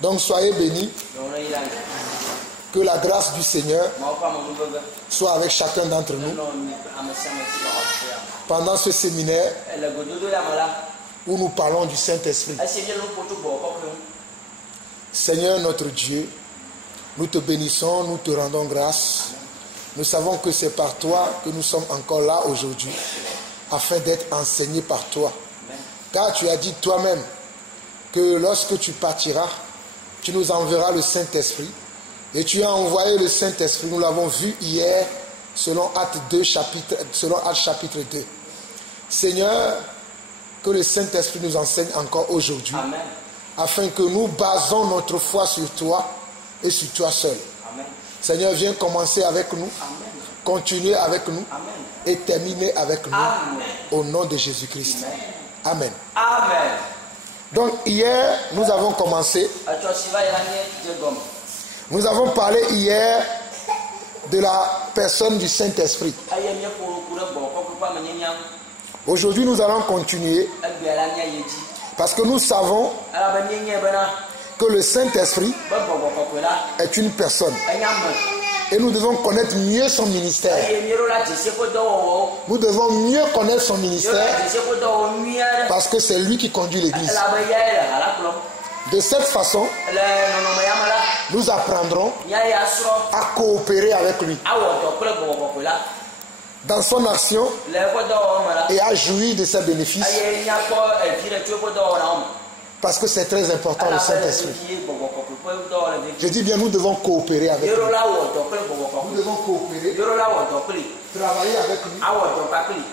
Donc soyez bénis. Que la grâce du Seigneur soit avec chacun d'entre nous pendant ce séminaire où nous parlons du Saint-Esprit. Seigneur notre Dieu, nous te bénissons, nous te rendons grâce. Nous savons que c'est par toi que nous sommes encore là aujourd'hui, afin d'être enseignés par toi. Car tu as dit toi-même que lorsque tu partiras, tu nous enverras le Saint-Esprit. Et tu as envoyé le Saint-Esprit, nous l'avons vu hier, selon Actes chapitre 2. Seigneur, que le Saint-Esprit nous enseigne encore aujourd'hui, afin que nous basons notre foi sur toi et sur toi seul. Amen. Seigneur, viens commencer avec nous, continuer avec nous et terminer avec nous, au nom de Jésus-Christ. Amen. Amen. Donc hier, nous avons commencé. Nous avons parlé hier de la personne du Saint-Esprit. Aujourd'hui, nous allons continuer parce que nous savons que le Saint-Esprit est une personne. Et nous devons connaître mieux son ministère. Nous devons mieux connaître son ministère parce que c'est lui qui conduit l'Église. De cette façon, nous apprendrons à coopérer avec lui dans son action et à jouir de ses bénéfices. Parce que c'est très important le Saint-Esprit. Je dis bien, nous devons coopérer avec lui. Nous devons coopérer, travailler avec lui,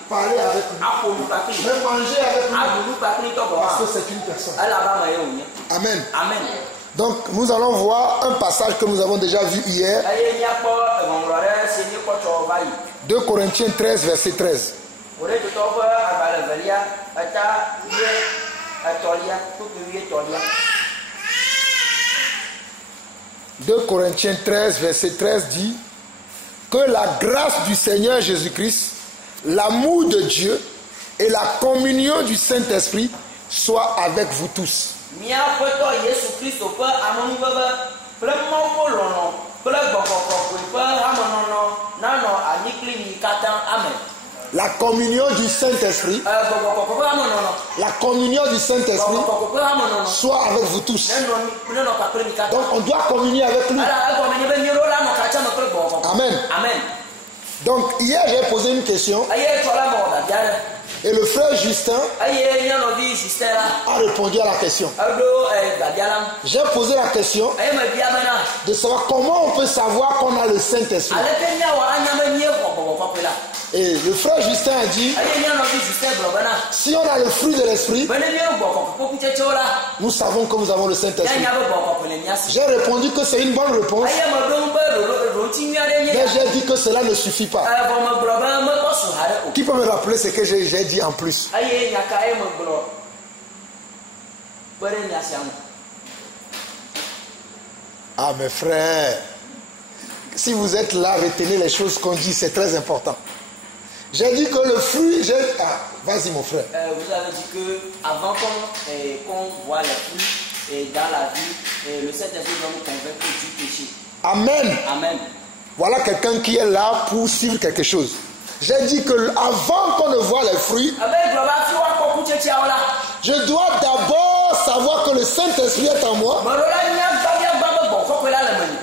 parler avec lui, même manger avec lui, parce que c'est une personne. Amen. Amen. Donc nous allons voir un passage que nous avons déjà vu hier. 2 Corinthiens 13, verset 13. 2 Corinthiens 13, verset 13 dit que la grâce du Seigneur Jésus-Christ, l'amour de Dieu et la communion du Saint-Esprit soient avec vous tous. La communion du Saint-Esprit, soit avec vous tous. Donc on doit communier avec lui. Amen. Amen. Donc hier j'ai posé une question. Et le frère Justin a répondu à la question. J'ai posé la question de savoir comment on peut savoir qu'on a le Saint-Esprit. Et le frère Justin a dit, si on a le fruit de l'Esprit, nous savons que nous avons le Saint-Esprit. J'ai répondu que c'est une bonne réponse, mais j'ai dit que cela ne suffit pas. Qui peut me rappeler ce que j'ai dit en plus? Ah mes frères, si vous êtes là, retenez les choses qu'on dit, c'est très important. J'ai dit que le fruit... vas-y mon frère. Vous avez dit que avant qu'on voit les fruits dans la vie, le Saint-Esprit doit nous convaincre du péché. Amen. Amen. Voilà quelqu'un qui est là pour suivre quelque chose. J'ai dit que avant qu'on ne voit les fruits, je dois d'abord savoir que le Saint-Esprit est en moi.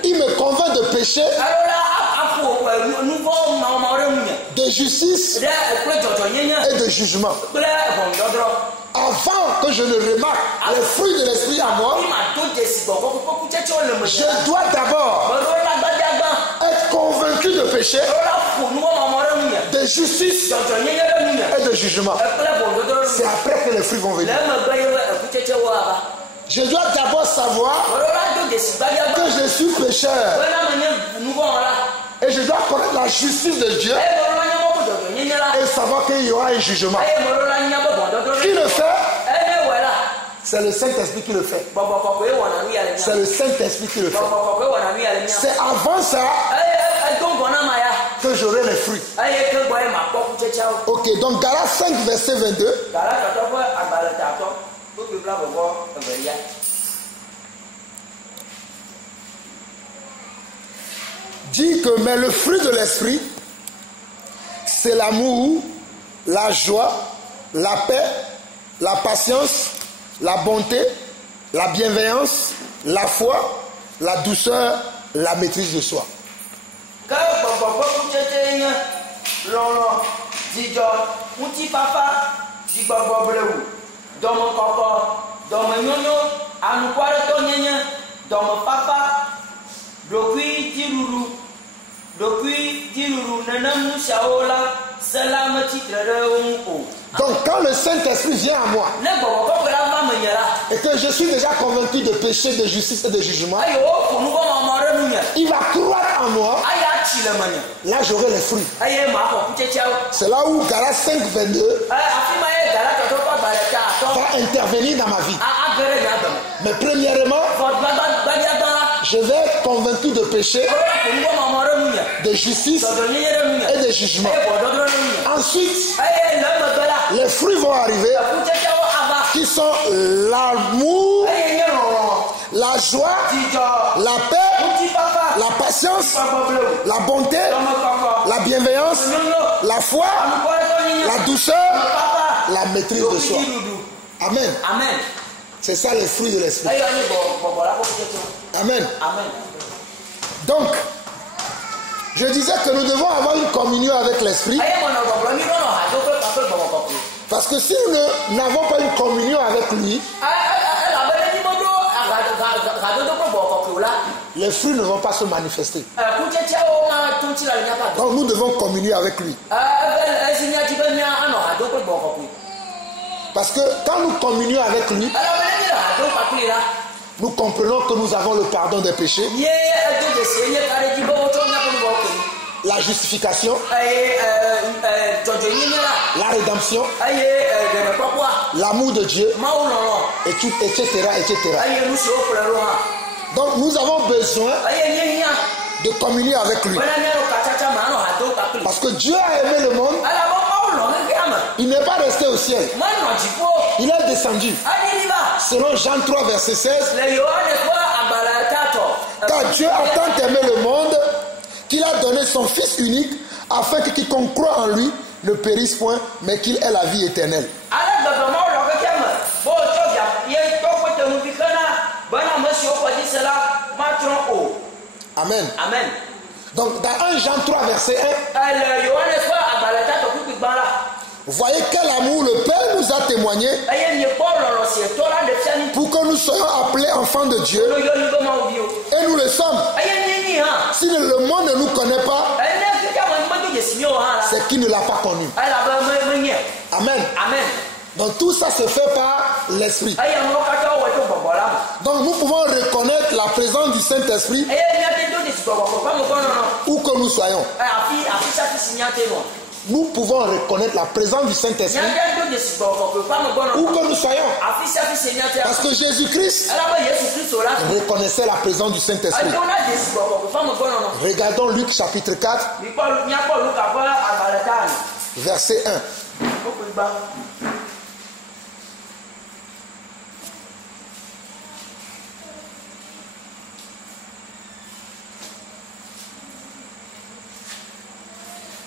Il me convainc de péché, de justice et de jugement. Avant que je ne remarque les fruits de l'Esprit en moi, je dois d'abord être convaincu de péché, de justice et de jugement. C'est après que les fruits vont venir. Je dois d'abord savoir que je suis pécheur. Et je dois connaître la justice de Dieu et savoir qu'il y aura un jugement. Qui le fait? C'est le Saint-Esprit qui le fait. C'est le Saint-Esprit qui le fait. C'est avant ça que j'aurai les fruits. Ok, donc Galates 5, verset 22. dit que mais le fruit de l'esprit, c'est l'amour, la joie, la paix, la patience, la bonté, la bienveillance, la foi, la douceur, la maîtrise de soi. Donc quand le Saint-Esprit vient à moi et que je suis déjà convaincu de péché, de justice et de jugement, il va croire en moi. Là j'aurai les fruits. C'est là où Galates 5:22 va intervenir dans ma vie. Mais premièrement, je vais être convaincu de péché, de justice et de jugement. Ensuite, les fruits vont arriver qui sont l'amour, la joie, la paix, la patience, la bonté, la bienveillance, la foi, la douceur, la maîtrise de soi. Amen. C'est ça les fruits de l'esprit. Amen. Donc, je disais que nous devons avoir une communion avec l'esprit. Parce que si nous n'avons pas une communion avec lui, les fruits ne vont pas se manifester. Donc nous devons communier avec lui. Parce que quand nous communions avec lui, nous comprenons que nous avons le pardon des péchés, la justification, la rédemption, l'amour de Dieu, et tout, etc., etc. Donc nous avons besoin de communier avec lui. Parce que Dieu a aimé le monde. Il n'est pas resté au ciel. Il est descendu. Selon Jean 3, verset 16. Car Dieu a tant aimé le monde qu'il a donné son Fils unique afin que quiconque croit en lui ne périsse point, mais qu'il ait la vie éternelle. Amen. Donc dans 1 Jean 3, verset 1, vous voyez quel amour le Père nous a témoigné pour que nous soyons appelés enfants de Dieu. Et nous le sommes. Si le monde ne nous connaît pas, c'est qu'il ne l'a pas connu. Amen. Donc tout ça se fait par l'Esprit. Donc nous pouvons reconnaître la présence du Saint-Esprit où que nous soyons. Nous pouvons reconnaître la présence du Saint-Esprit où que nous soyons. Parce que Jésus-Christ reconnaissait la présence du Saint-Esprit. Regardons Luc chapitre 4, verset 1.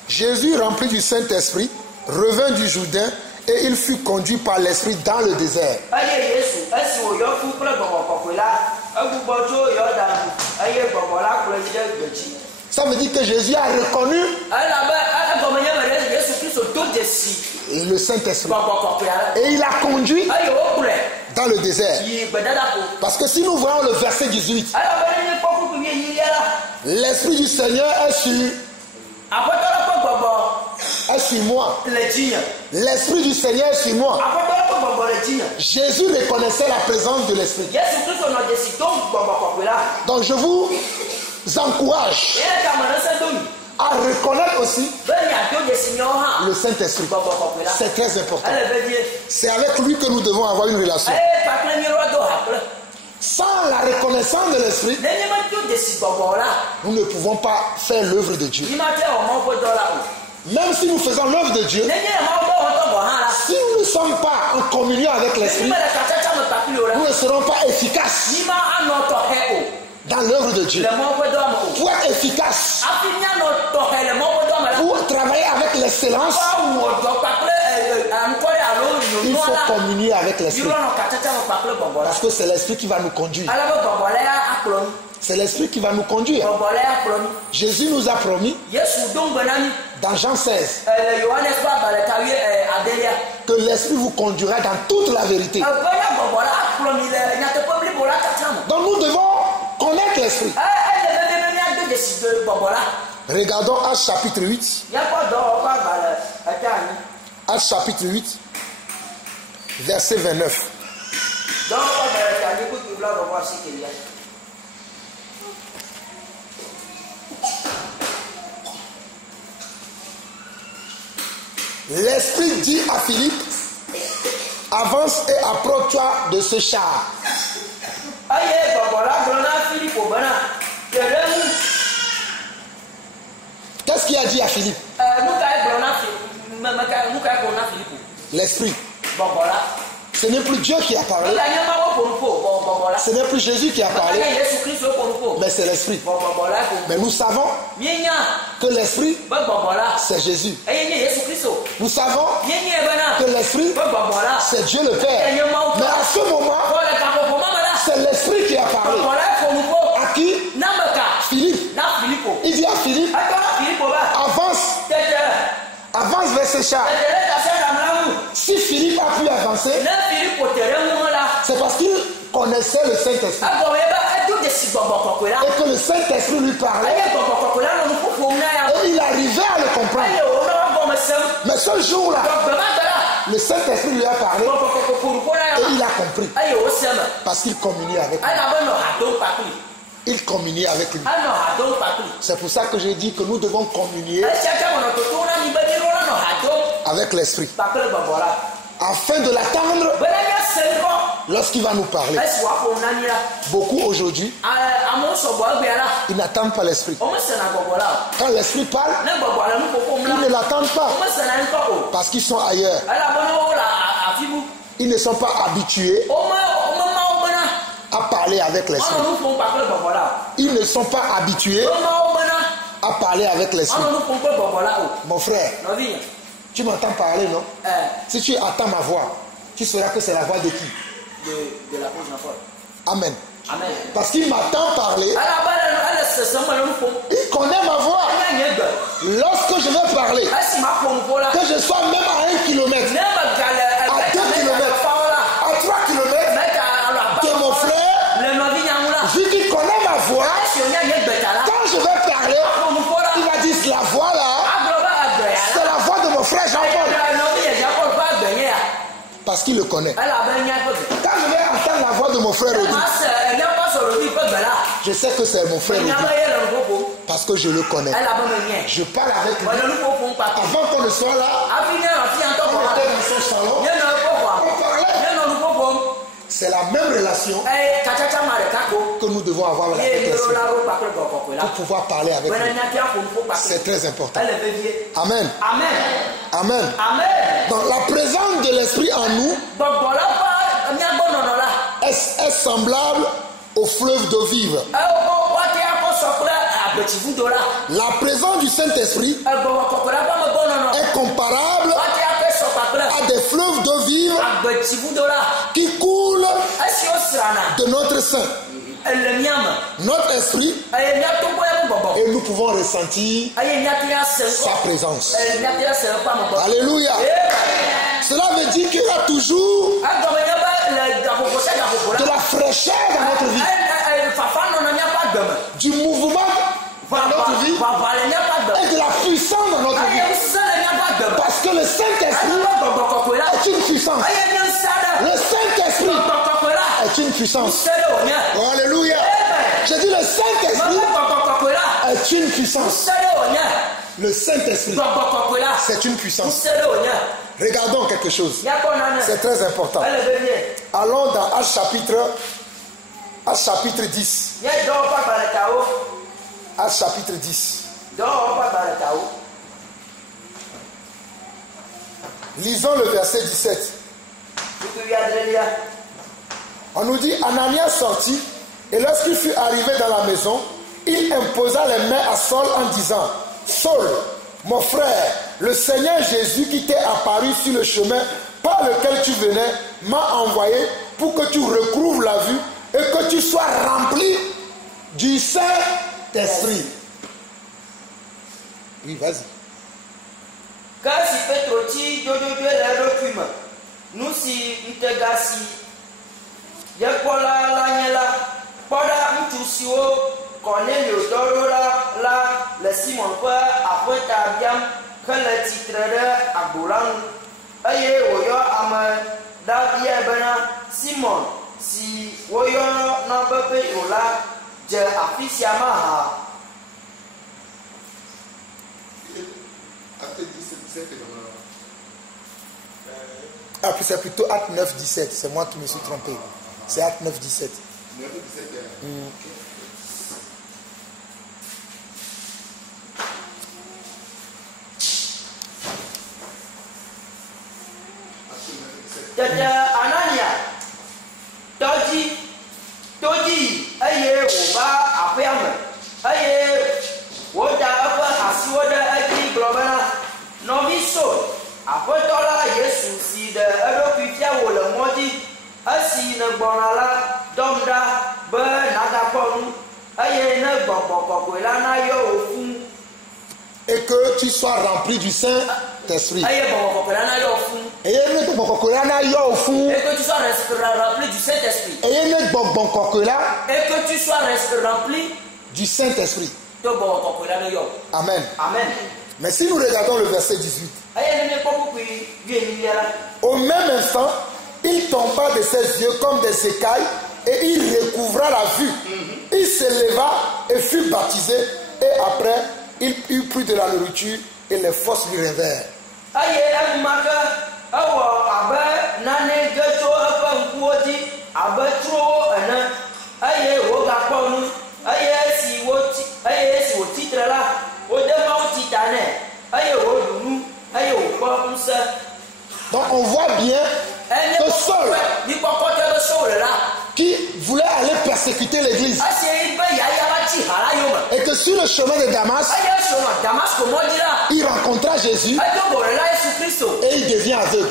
Jésus, rempli du Saint-Esprit, revint du Jourdain et il fut conduit par l'Esprit dans le désert. Ça veut dire que Jésus a reconnu le Saint-Esprit et il a conduit dans le désert. Parce que si nous voyons le verset 18, l'Esprit du Seigneur est sur moi. L'Esprit du Seigneur est sur moi. Jésus reconnaissait la présence de l'Esprit. Donc je vous encourage à reconnaître aussi le Saint-Esprit. C'est très important. C'est avec lui que nous devons avoir une relation. Sans la reconnaissance de l'Esprit, nous ne pouvons pas faire l'œuvre de Dieu. Même si nous faisons l'œuvre de Dieu, si nous ne sommes pas en communion avec l'Esprit, nous ne serons pas efficaces. dans l'œuvre de Dieu, pour être efficace, pour travailler avec l'excellence, il faut communier avec l'Esprit. Parce que c'est l'Esprit qui va nous conduire. C'est l'Esprit qui va nous conduire. Jésus nous a promis, dans Jean 16, que l'Esprit vous conduira dans toute la vérité. Donc nous devons connaître l'Esprit. Regardons Actes chapitre 8. Actes chapitre 8, verset 29. L'Esprit dit à Philippe, avance et approche-toi de ce char. Qu'est-ce qu'il a dit à Philippe? L'Esprit. Ce n'est plus Dieu qui a parlé. Ce n'est plus Jésus qui a parlé. Mais c'est l'Esprit. Mais nous savons que l'Esprit, c'est Jésus. Nous savons que l'Esprit, c'est Dieu le Père. Mais à ce moment, c'est l'Esprit qui a parlé. À qui? Philippe. Il dit à Philippe, avance vers ce char. Si Philippe a pu avancer, c'est parce qu'il connaissait le Saint-Esprit. Et que le Saint-Esprit lui parlait. Et il arrivait à le comprendre. Mais ce jour-là, le Saint-Esprit lui a parlé. Et il a compris. Parce qu'il communiait avec lui. Il communiait avec lui. C'est pour ça que j'ai dit que nous devons communier avec l'Esprit, afin de l'attendre lorsqu'il va nous parler. Beaucoup aujourd'hui, ils n'attendent pas l'Esprit. Quand l'Esprit parle, ils ne l'attendent pas parce qu'ils sont ailleurs. Ils ne sont pas habitués à parler avec l'Esprit. Ils ne sont pas habitués à parler avec l'Esprit. Mon frère, tu m'entends parler, non? Si tu attends ma voix, tu sauras que c'est la voix de qui? De l'apôtre Jean-Paul. Amen. Amen. Parce qu'il m'attend parler. Il connaît ma voix. Lorsque je vais parler, que je sois même à 1 kilomètre, à 2 kilomètres, à 3 kilomètres de mon frère, vu qu'il connaît ma voix, quand je vais parler, il va dire la voix là, c'est la voix de mon frère Jean-Paul. Parce qu'il le connaît. Quand je vais entendre la voix de mon frère Rodi, je sais que c'est mon frère Rodi. Parce que je le connais. Je parle avec lui. Avant qu'on ne soit là, on était dans son salon, on parlait. C'est la même relation que nous devons avoir avec l'Esprit pour pouvoir parler avec lui. C'est très important. Amen. Amen. Donc la présence de l'Esprit en nous est semblable au fleuve d'eau vive. La présence du Saint-Esprit est comparable à des fleuves d'eau vive qui coulent de notre sein, notre esprit, et nous pouvons ressentir sa présence. Alléluia. Cela veut dire qu'il y a toujours de la fraîcheur dans notre vie, du mouvement dans notre vie et de la puissance dans notre vie. Parce que le Saint-Esprit est une puissance. Le Saint-Esprit est une puissance. Oh, alléluia. J'ai dit le Saint-Esprit est une puissance. Le Saint-Esprit, c'est une puissance. Regardons quelque chose. C'est très important. Allons dans Actes chapitre 10. Actes chapitre 10. Lisons le verset 17. On nous dit, Ananias sortit Et lorsqu'il fut arrivé dans la maison, il imposa les mains à Saul en disant, Saul, mon frère, le Seigneur Jésus qui t'est apparu sur le chemin par lequel tu venais, m'a envoyé pour que tu recouvres la vue et que tu sois rempli du Saint-Esprit. Oui, vas-y. Kasi Petroti dododo le document. Nous si mtegasi. Yekola la nyela. Poda mtusiwo Cornelio Dorora la le Simon pe afeta biam que le titre de Abulan. Aye oyo ama Davie bena Simon si woyo na bepe yola je afisiama ha. Ah, puis c'est plutôt Acte 9, 17. C'est moi qui me suis trompé. C'est Acte 9, 17. 9, 17. Tete Anania Toji aye oba apeame aye woda apa asiwoda ati globana noviso apotola Yesu si de edokufia wo le modi asi ne gbona la domda be naga ponu aye ne gbogbo la na yo ofu et que tu sois rempli du Saint-Esprit. aye gbogbo la na yo ofu et que tu sois rempli du Saint-Esprit. Et que tu sois rempli du Saint-Esprit. Amen. Amen. Mais si nous regardons le verset 18, au même instant, il tomba de ses yeux comme des écailles et il recouvra la vue. Il se leva et fut baptisé et après, il eut pris de la nourriture et les forces lui revinrent. Donc on voit bien que Saul, qui voulait aller persécuter l'église, et que sur le chemin de Damas, il rencontra Jésus et il devient aveugle.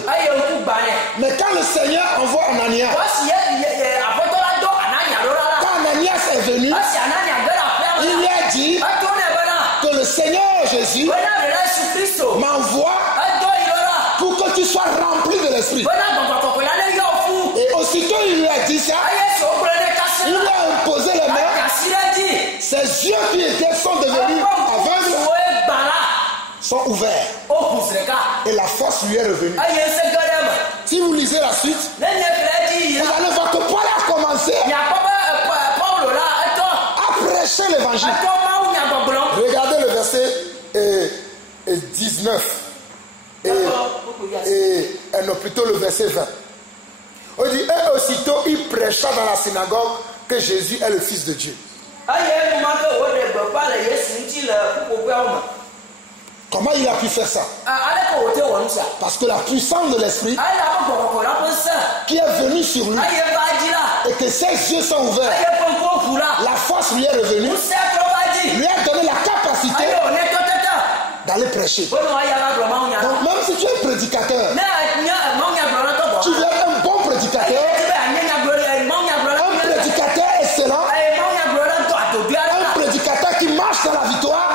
Mais quand le Seigneur envoie Ananias, quand Ananias est venu, il lui a dit que le Seigneur Jésus m'envoie pour que tu sois rempli de l'Esprit. Et aussitôt il lui a dit ça, il lui a imposé les mains, ses yeux qui sont devenus aveugles sont ouverts et la force lui est revenue. Si vous lisez la suite, vous allez voir que Paul a commencé à prêcher l'évangile. Regardez le verset 19 et non, plutôt le verset 20. On dit, et aussitôt il prêcha dans la synagogue que Jésus est le Fils de Dieu. Comment il a pu faire ça? Parce que la puissance de l'Esprit qui est venue sur lui et que ses yeux sont ouverts, la force lui est revenue, lui a donné la capacité d'aller prêcher. Donc même si tu es prédicateur, tu veux être un bon prédicateur, un prédicateur excellent, un prédicateur qui marche dans la victoire,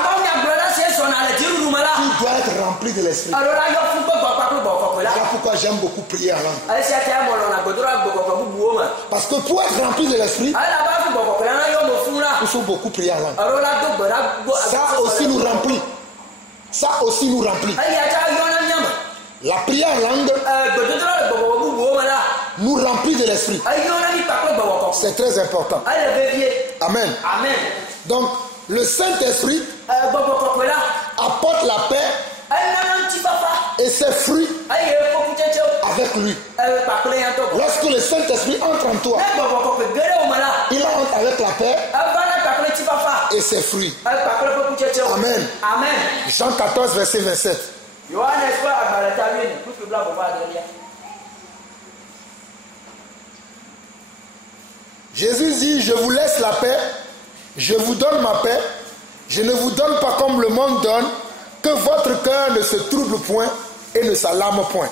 tu dois être rempli de l'Esprit. Voilà pourquoi j'aime beaucoup prier en langue. Parce que pour être rempli de l'Esprit, il faut beaucoup prier en langue. Ça aussi nous remplit. Ça aussi nous remplit. La prière en langue nous remplit de l'Esprit. C'est très important. Amen. Donc, le Saint-Esprit apporte la paix et ses fruits avec lui. Lorsque le Saint-Esprit entre en toi, il entre avec la paix et ses fruits. Amen. Jean 14, verset 27. Jésus dit, je vous laisse la paix, je vous donne ma paix, je ne vous donne pas comme le monde donne, que votre cœur ne se trouble point et ne s'alarme point.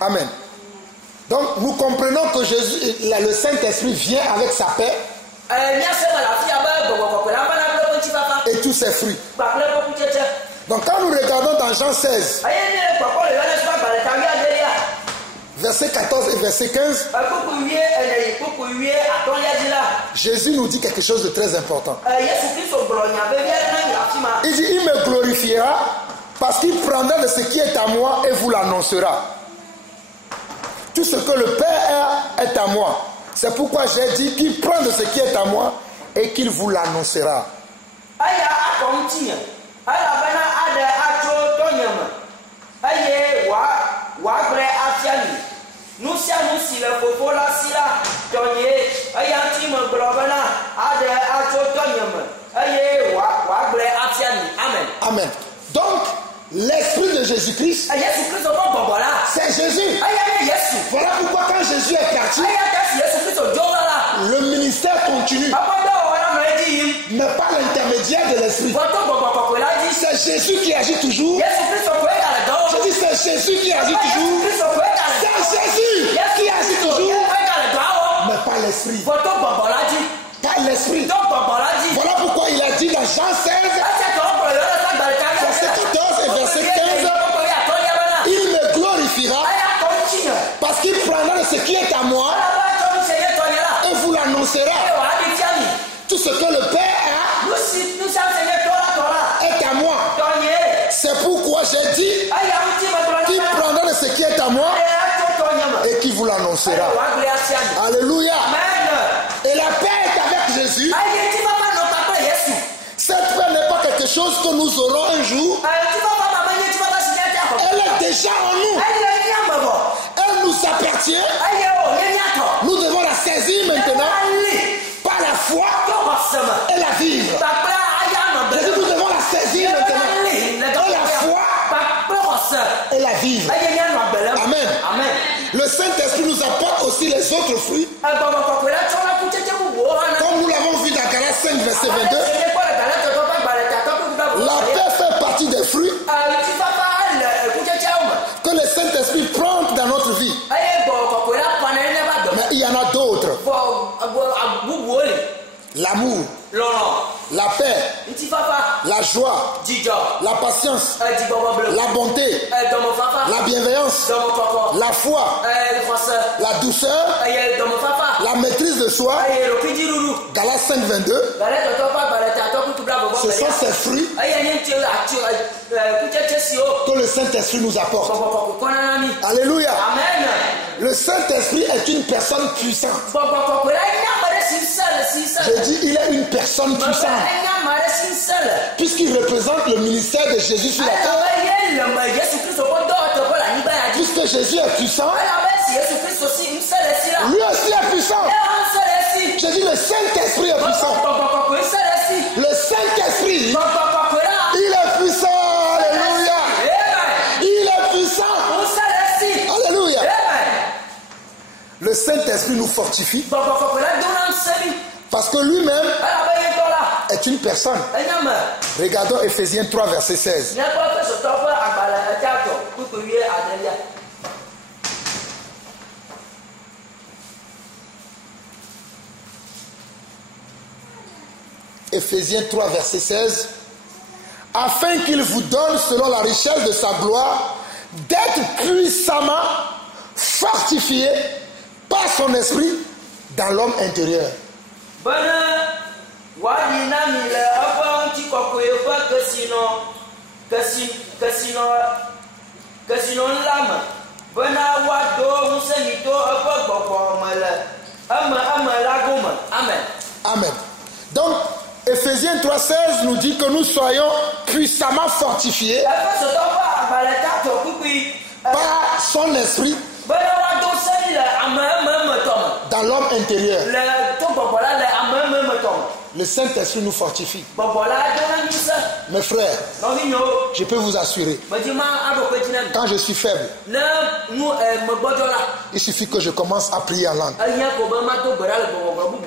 Amen. Donc nous comprenons que Jésus, le Saint-Esprit vient avec sa paix et tous ses fruits. Donc quand nous regardons dans Jean 16, verset 14 et verset 15, Jésus nous dit quelque chose de très important. Il dit, il me glorifiera parce qu'il prendra de ce qui est à moi et vous l'annoncera. Tout ce que le Père est à moi. C'est pourquoi j'ai dit qu'il prend de ce qui est à moi et qu'il vous l'annoncera. Amen. Donc, l'Esprit de Jésus-Christ, c'est Jésus. Voilà pourquoi quand Jésus est parti, le ministère continue. Mais pas l'intermédiaire de l'Esprit. C'est Jésus qui agit toujours. Je dis c'est Jésus qui agit toujours. C'est Jésus qui agit toujours. Mais pas l'Esprit. Pas l'Esprit. Voilà pourquoi il a dit dans Jean 16, verset 14 et verset 15, il me glorifiera parce qu'il prendra de ce qui est à moi et vous l'annoncera. Tout ce que le Père a est à moi. C'est pourquoi j'ai dit qu'il prendra de ce qui est à moi et qu'il vous l'annoncera. Alléluia. Et la paix est avec Jésus. Cette paix n'est pas quelque chose que nous aurons un jour. Elle est déjà en nous. Elle nous appartient. Nous devons la saisir maintenant par la foi et la vivre. Nous devons la saisir maintenant et la foi et la vivre. Amen. Le Saint-Esprit nous apporte aussi les autres fruits. Comme nous l'avons vu dans Galates 5, verset 22. La paix fait partie des fruits que le Saint-Esprit prend dans notre vie. Mais il y en a d'autres. L'amour, la paix, la joie, la patience, la bonté, la bienveillance, la foi, la douceur, la maîtrise de soi. Galates 5, 22. Ce sont ces fruits que le Saint-Esprit nous apporte. Alléluia. Le Saint-Esprit est une personne puissante. Je dis, il est une personne puissante. Puisqu'il représente le ministère de Jésus sur la terre. Puisque Jésus est puissant, lui aussi est puissant. Je dis, le Saint-Esprit est puissant. Le Saint-Esprit, il est puissant. Alléluia. Il est puissant. Alléluia. Le Saint-Esprit nous fortifie. Parce que lui-même est une personne. Regardons Ephésiens 3, verset 16. Ephésiens 3, verset 16. Afin qu'il vous donne, selon la richesse de sa gloire, d'être puissamment fortifié par son esprit dans l'homme intérieur. Amen. Donc, Ephésiens 3,16 nous dit que nous soyons puissamment fortifiés par son esprit dans l'homme intérieur. Le Saint-Esprit nous fortifie. Mes frères, je peux vous assurer, quand je suis faible, il suffit que je commence à prier en langue.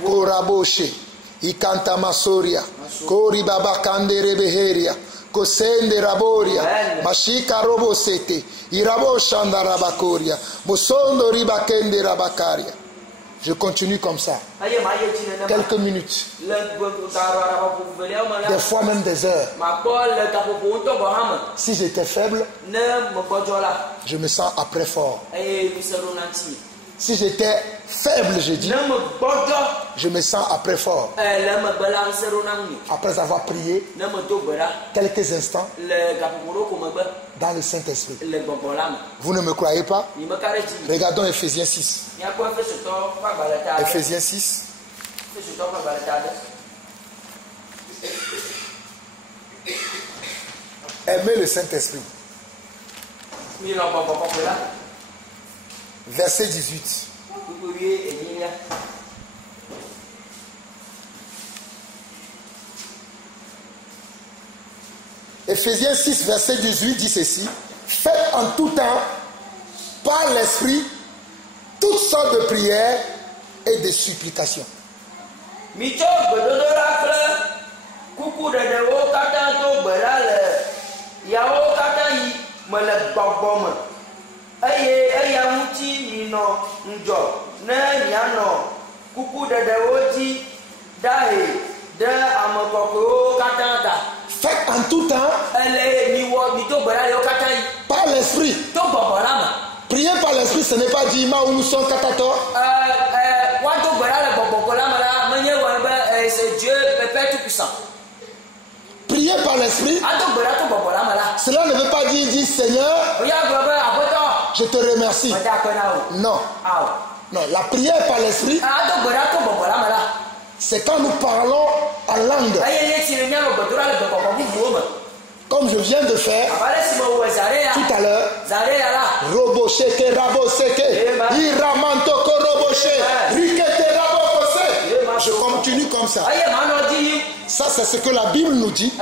Koraboshe, Ikantama Soria, Kori Baba Kandere Beheria, Kosende Raboria, Mashika Robosete, Irabo Shanda Rabakoria, Mosondo Ribakende Rabakaria. Je continue comme ça. Quelques minutes. Des fois même des heures. Si j'étais faible, je me sens après fort. Si j'étais faible, je dis, je me sens après fort. Après avoir prié quelques instants dans le Saint-Esprit. Vous ne me croyez pas? Regardons Ephésiens 6. Ephésiens 6. Aimez le Saint-Esprit. Verset 18. Ephésiens 6, verset 18 dit ceci. Faites en tout temps, par l'Esprit, toutes sortes de prières et de supplications. Faites en tout temps par l'Esprit. Prier par l'Esprit, ce n'est pas dire ma ou nous sommes katato. Prier par l'Esprit, cela ne veut pas dire Seigneur, je te remercie. Non. Non, la prière par l'Esprit, c'est quand nous parlons en langue. Comme je viens de faire tout à l'heure. Robosheke, Raboseke, Iramantoko Roboche, Rikete Rabokose. Je continue comme ça. Ça, c'est ce que la Bible nous dit.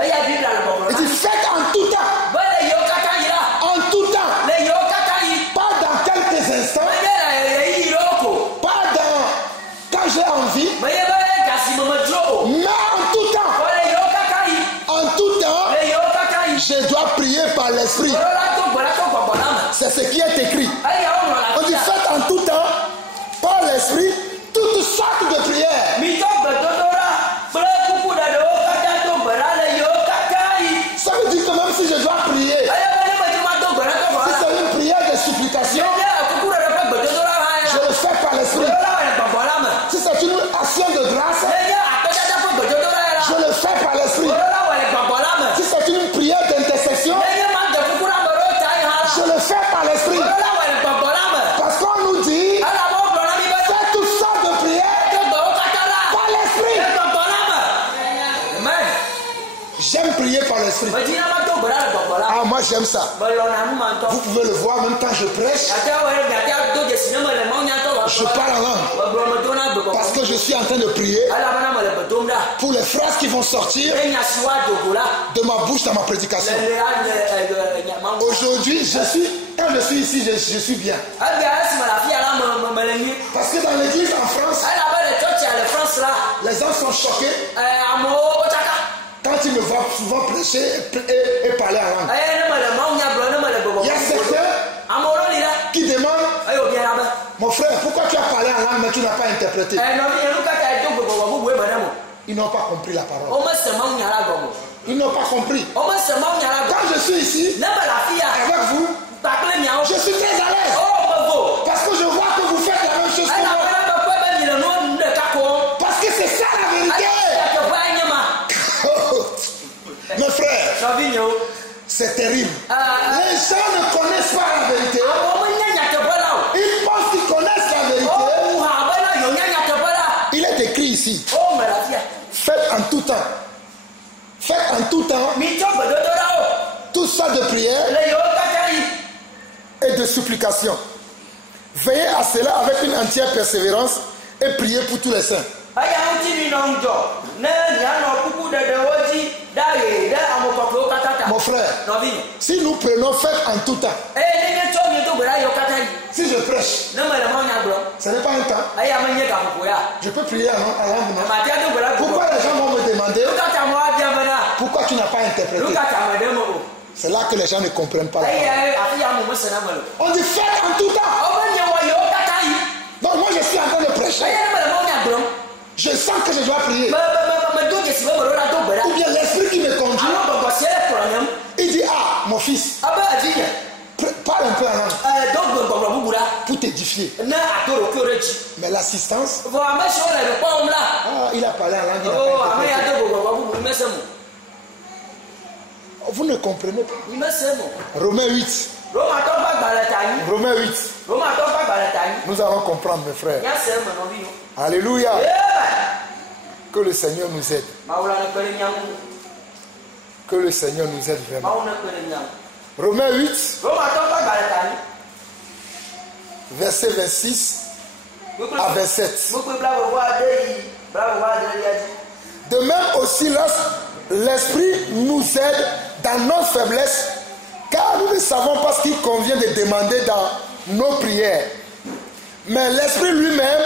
Il dit faites en tout temps. En tout temps. Pas dans quelques instants. Pas dans quand j'ai envie. Mais en tout temps. En tout temps, je dois prier par l'Esprit. C'est ce qui est écrit. On dit faites en tout temps, par l'Esprit, toutes sortes de prières. Ça veut dire que même si je dois prier, si c'est une prière de supplication, je le fais par l'Esprit. Si c'est une action de grâce, je le fais par l'Esprit. Si c'est une prière d'intercession, je le fais par l'Esprit. Parce qu'on nous dit, faites toutes sortes de prières par l'Esprit. J'aime prier par l'Esprit. Ah, moi j'aime ça. Vous pouvez le voir, même quand je prêche, je parle en langue. Parce que je suis en train de prier pour les phrases qui vont sortir de ma bouche dans ma prédication. Aujourd'hui, quand je suis ici, je suis bien. Parce que dans l'église en France, les gens sont choqués quand ils me voient souvent prêcher et parler en langue. Il y a certains qui demandent, mon frère, pourquoi tu as parlé en langue mais tu n'as pas interprété? Ils n'ont pas compris la parole. Ils n'ont pas compris. Quand je suis ici, avec vous, je suis très à l'aise. Parce que je vois que vous faites la même chose que moi. Parce que c'est ça la vérité. Mes frères, c'est terrible. Les gens ne connaissent pas la vérité. Ils pensent qu'ils connaissent la vérité. Il est écrit ici. Faites en tout temps. Faites en tout temps toutes sortes de prières et de supplication. Veillez à cela avec une entière persévérance et priez pour tous les saints. Mon frère, si nous prenons fait en tout temps, si je prêche, ce n'est pas un temps. Je peux prier à l'âme. Pourquoi les gens vont me demander pourquoi tu n'as pas interprété? C'est là que les gens ne comprennent pas. On dit faites en tout temps. Donc moi je suis en train de prêcher. Je sens que je dois prier. Ou bien l'esprit qui me conduit. Il dit ah mon fils. Parle un peu en langue pour t'édifier. Mais l'assistance. Il a parlé en langue. Vous ne comprenez pas. Romains 8. Romains 8. Nous allons comprendre, mes frères. Alléluia. Que le Seigneur nous aide. Que le Seigneur nous aide vraiment. Romains 8, verset 26 à 27. De même aussi, l'Esprit nous aide dans nos faiblesses, car nous ne savons pas ce qu'il convient de demander dans nos prières. Mais l'Esprit lui-même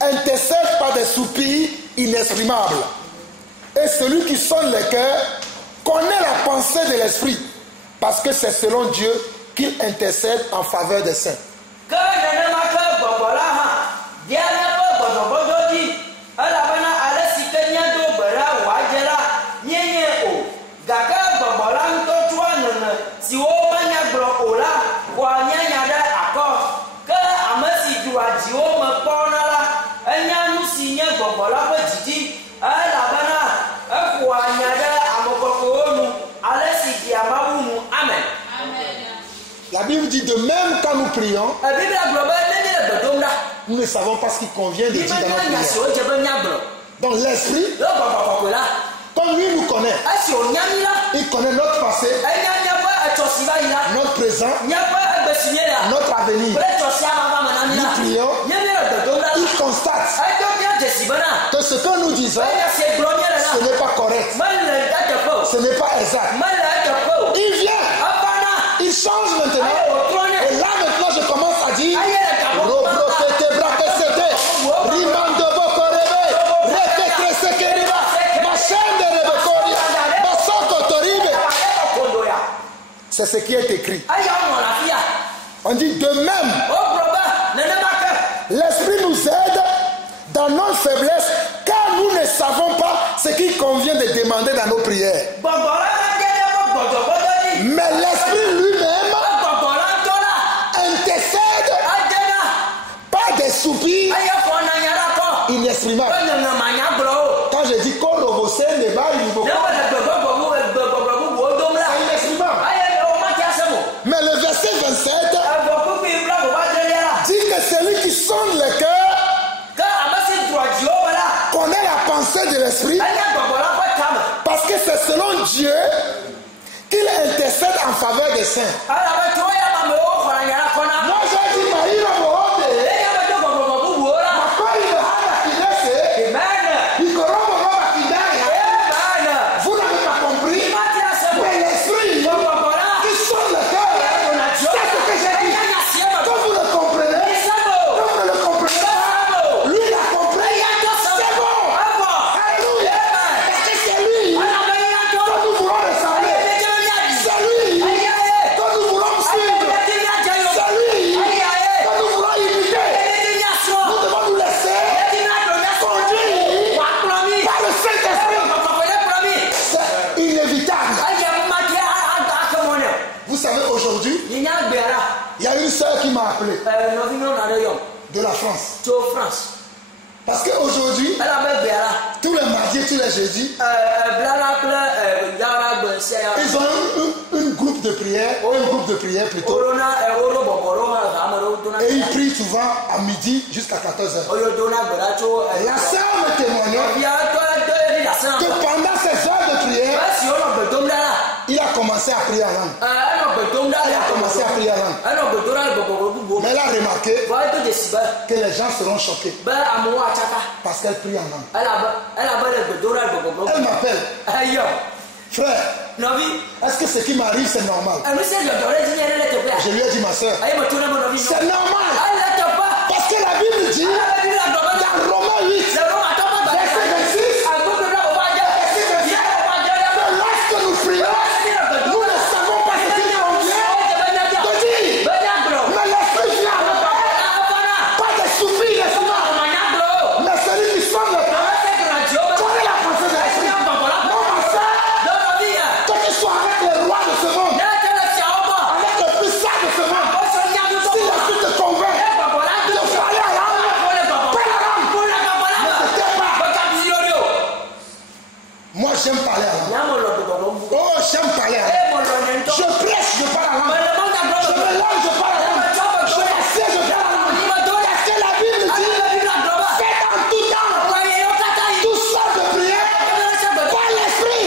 intercède par des soupirs inexprimables. Et celui qui sonne les cœurs connaît la pensée de l'Esprit, parce que c'est selon Dieu qu'il intercède en faveur des saints. La Bible dit de même quand nous prions, nous ne savons pas ce qui convient de dire dans notre prière. Donc l'Esprit, comme lui nous connaît, il connaît notre passé, notre présent, notre avenir. Nous prions, il constate que ce que nous disons, ce n'est pas correct, ce n'est pas exact. Il vient, il change maintenant. Et là maintenant je commence à dire c'est ce qui est écrit. On dit de même, l'Esprit nous aide dans nos faiblesses, car nous ne savons pas ce qu'il convient de demander dans nos prières. Mais l'Esprit lui-même intercède par des soupirs inexprimables. Quand je dis Korobosé, les balles, il faut mais le verset 27 dit que celui qui sonde le cœur connaît la pensée de l'Esprit, parce que c'est selon Dieu qu'il intercède en faveur des saints. Moi j'ai dit vous n'avez pas compris, mais l'Esprit qui sonde le cœur, c'est ce que j'ai dit. Quand vous le comprenez, quand vous ne le comprenez pas, lui il a compris, c'est bon. Alléluia. Parce que c'est lui quand nous voulons ressembler, c'est lui quand nous voulons suivre, c'est lui quand nous voulons imiter. Nous devons nous laisser conduire par le Saint-Esprit. C'est inévitable. Vous savez, aujourd'hui, il y a une sœur qui m'a appelé de la France. Parce qu'aujourd'hui, tous les mardis, tous les jeudis, ils ont un groupe de prière, plutôt. Et ils prient souvent à midi jusqu'à 14h. La sœur me témoignait que pendant ces heures de prière, Il a commencé à prier en langue. Il a commencé à prier en langue. Mais il a remarqué que les gens seront choqués. Parce qu'elle prie en langue. Elle m'appelle. Frère, est-ce que ce qui m'arrive c'est normal? Je lui ai dit, ma soeur, c'est normal. Parce que la Bible dit dans Romains 8, verset 26, que lorsque nous prions, nous ne savons pas ce qu'il convient de dire. Mais l'esprit vient pas de souffrir les souvenirs, mais celui qui sonne le cœur connaît la pensée de l'esprit. Non, ma soeur, que tu sois avec les rois de ce monde, avec le puissant de ce monde, si l'esprit te convainc de parler à l'âme, parle à l'âme. Ne te tais pas. Moi j'aime parler à l'âme. Oh, j'aime parler à l'âme. Je prêche, je parle à l'âme. Je me lève, je parle à l'âme. Je m'assieds, je parle à l'âme. Parce que la Bible dit, faites en tout temps, tout sortes de prières, par l'esprit.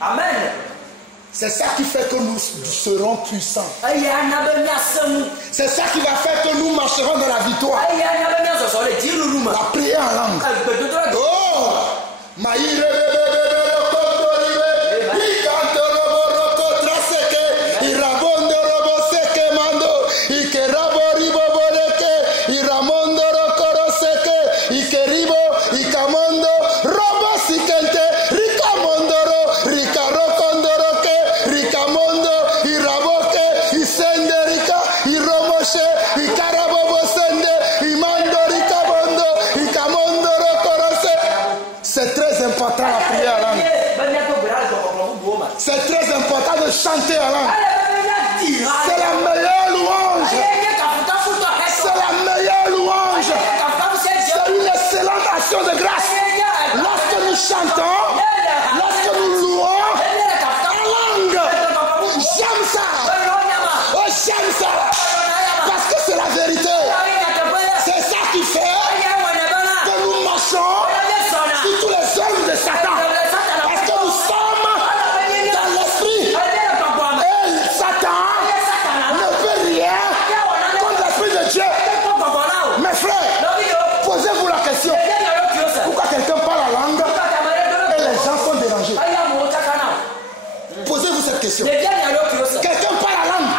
Amen. C'est ça qui fait que nous serons puissants. C'est ça qui va faire que nous marcherons dans la victoire. La prière en langue. Oh, Maïre. C'est très important la prière en langue. C'est très important de chanter en langue. C'est la meilleure louange. C'est la meilleure louange. C'est une excellente action de grâce. Lorsque nous chantons, lorsque nous louons en langue, j'aime ça. Oh, j'aime ça. Parce que c'est la vérité. C'est ça qui fait que nous marchons sur tous les œuvres de Satan. Parce que nous sommes dans l'esprit. Et Satan ne peut rien contre l'esprit de Dieu. Mes frères, posez-vous la question. Pourquoi quelqu'un parle la langue et les gens sont dérangés? Posez-vous cette question. Quelqu'un parle la langue,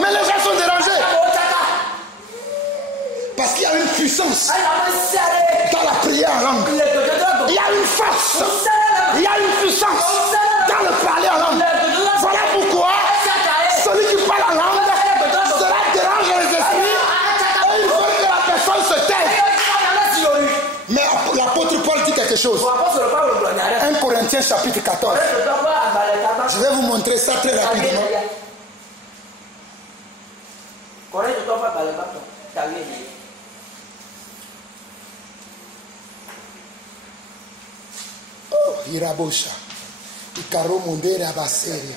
mais les gens sont dérangés. Parce qu'il y a une puissance dans la prière en langue. Il y a une force. Il y a une puissance dans le parler en langue. Voilà pourquoi celui qui parle en langue, cela dérange les esprits et il veut que la personne se taise. Mais l'apôtre Paul dit quelque chose. 1 Corinthiens chapitre 14. Je vais vous montrer ça très rapidement. Oh, Irabosha. Ikaro Mondere Abaseria.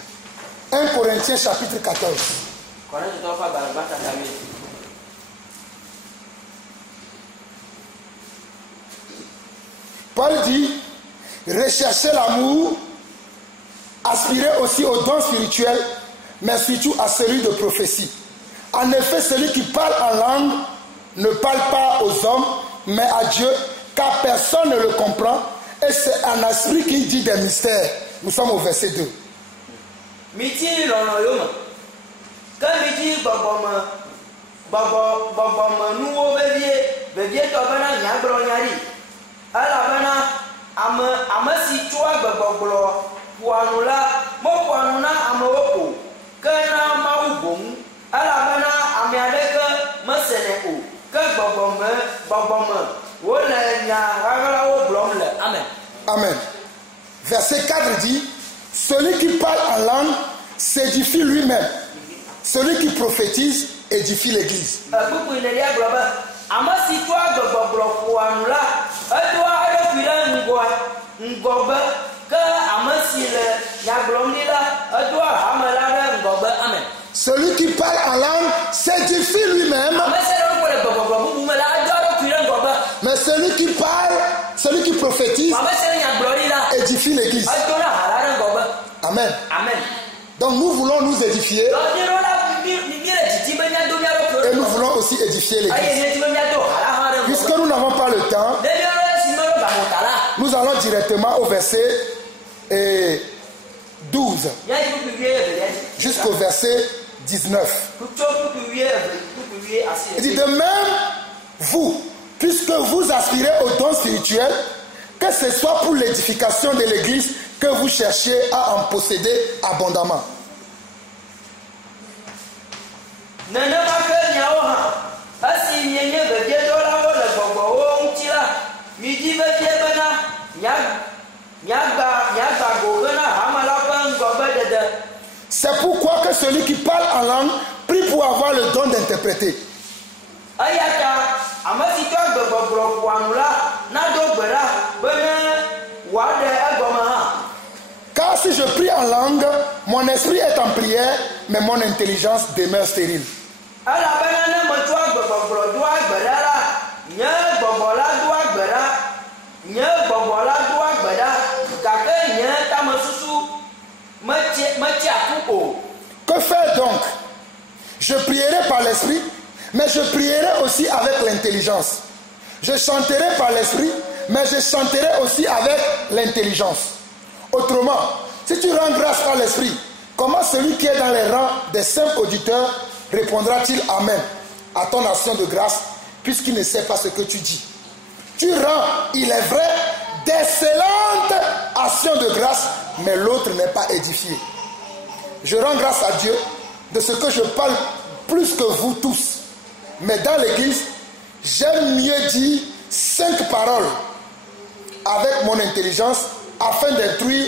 1 Corinthiens chapitre 14. Paul dit, recherchez l'amour, aspirez aussi aux dons spirituels, mais surtout à celui de prophétie. En effet, celui qui parle en langue ne parle pas aux hommes, mais à Dieu, car personne ne le comprend, et c'est un esprit qui dit des mystères. Nous sommes au verset 2. Amen. Amen. Verset 4 dit, celui qui parle en langue s'édifie lui-même. Celui qui prophétise édifie l'église. Celui qui parle en langue s'édifie lui-même. Mais celui qui parle, celui qui prophétise, édifie l'église. Amen. Amen. Donc nous voulons nous édifier et nous voulons aussi édifier l'église. Puisque nous n'avons pas le temps, nous allons directement au verset 12 jusqu'au verset 19. Il dit de même, vous, puisque vous aspirez au don spirituel, que ce soit pour l'édification de l'église que vous cherchez à en posséder abondamment. C'est pourquoi que celui qui parle en langue prie pour avoir le don d'interpréter. Car si je prie en langue, mon esprit est en prière, mais mon intelligence demeure stérile. Que faire donc? Je prierai par l'esprit, mais je prierai aussi avec l'intelligence. Je chanterai par l'esprit, mais je chanterai aussi avec l'intelligence. Autrement, si tu rends grâce par l'esprit, comment celui qui est dans les rangs des simples auditeurs répondra-t-il Amen à ton action de grâce, puisqu'il ne sait pas ce que tu dis? Tu rends, il est vrai, d'excellentes actions de grâce, mais l'autre n'est pas édifié. Je rends grâce à Dieu de ce que je parle plus que vous tous. Mais dans l'église, j'aime mieux dire 5 paroles avec mon intelligence afin d'instruire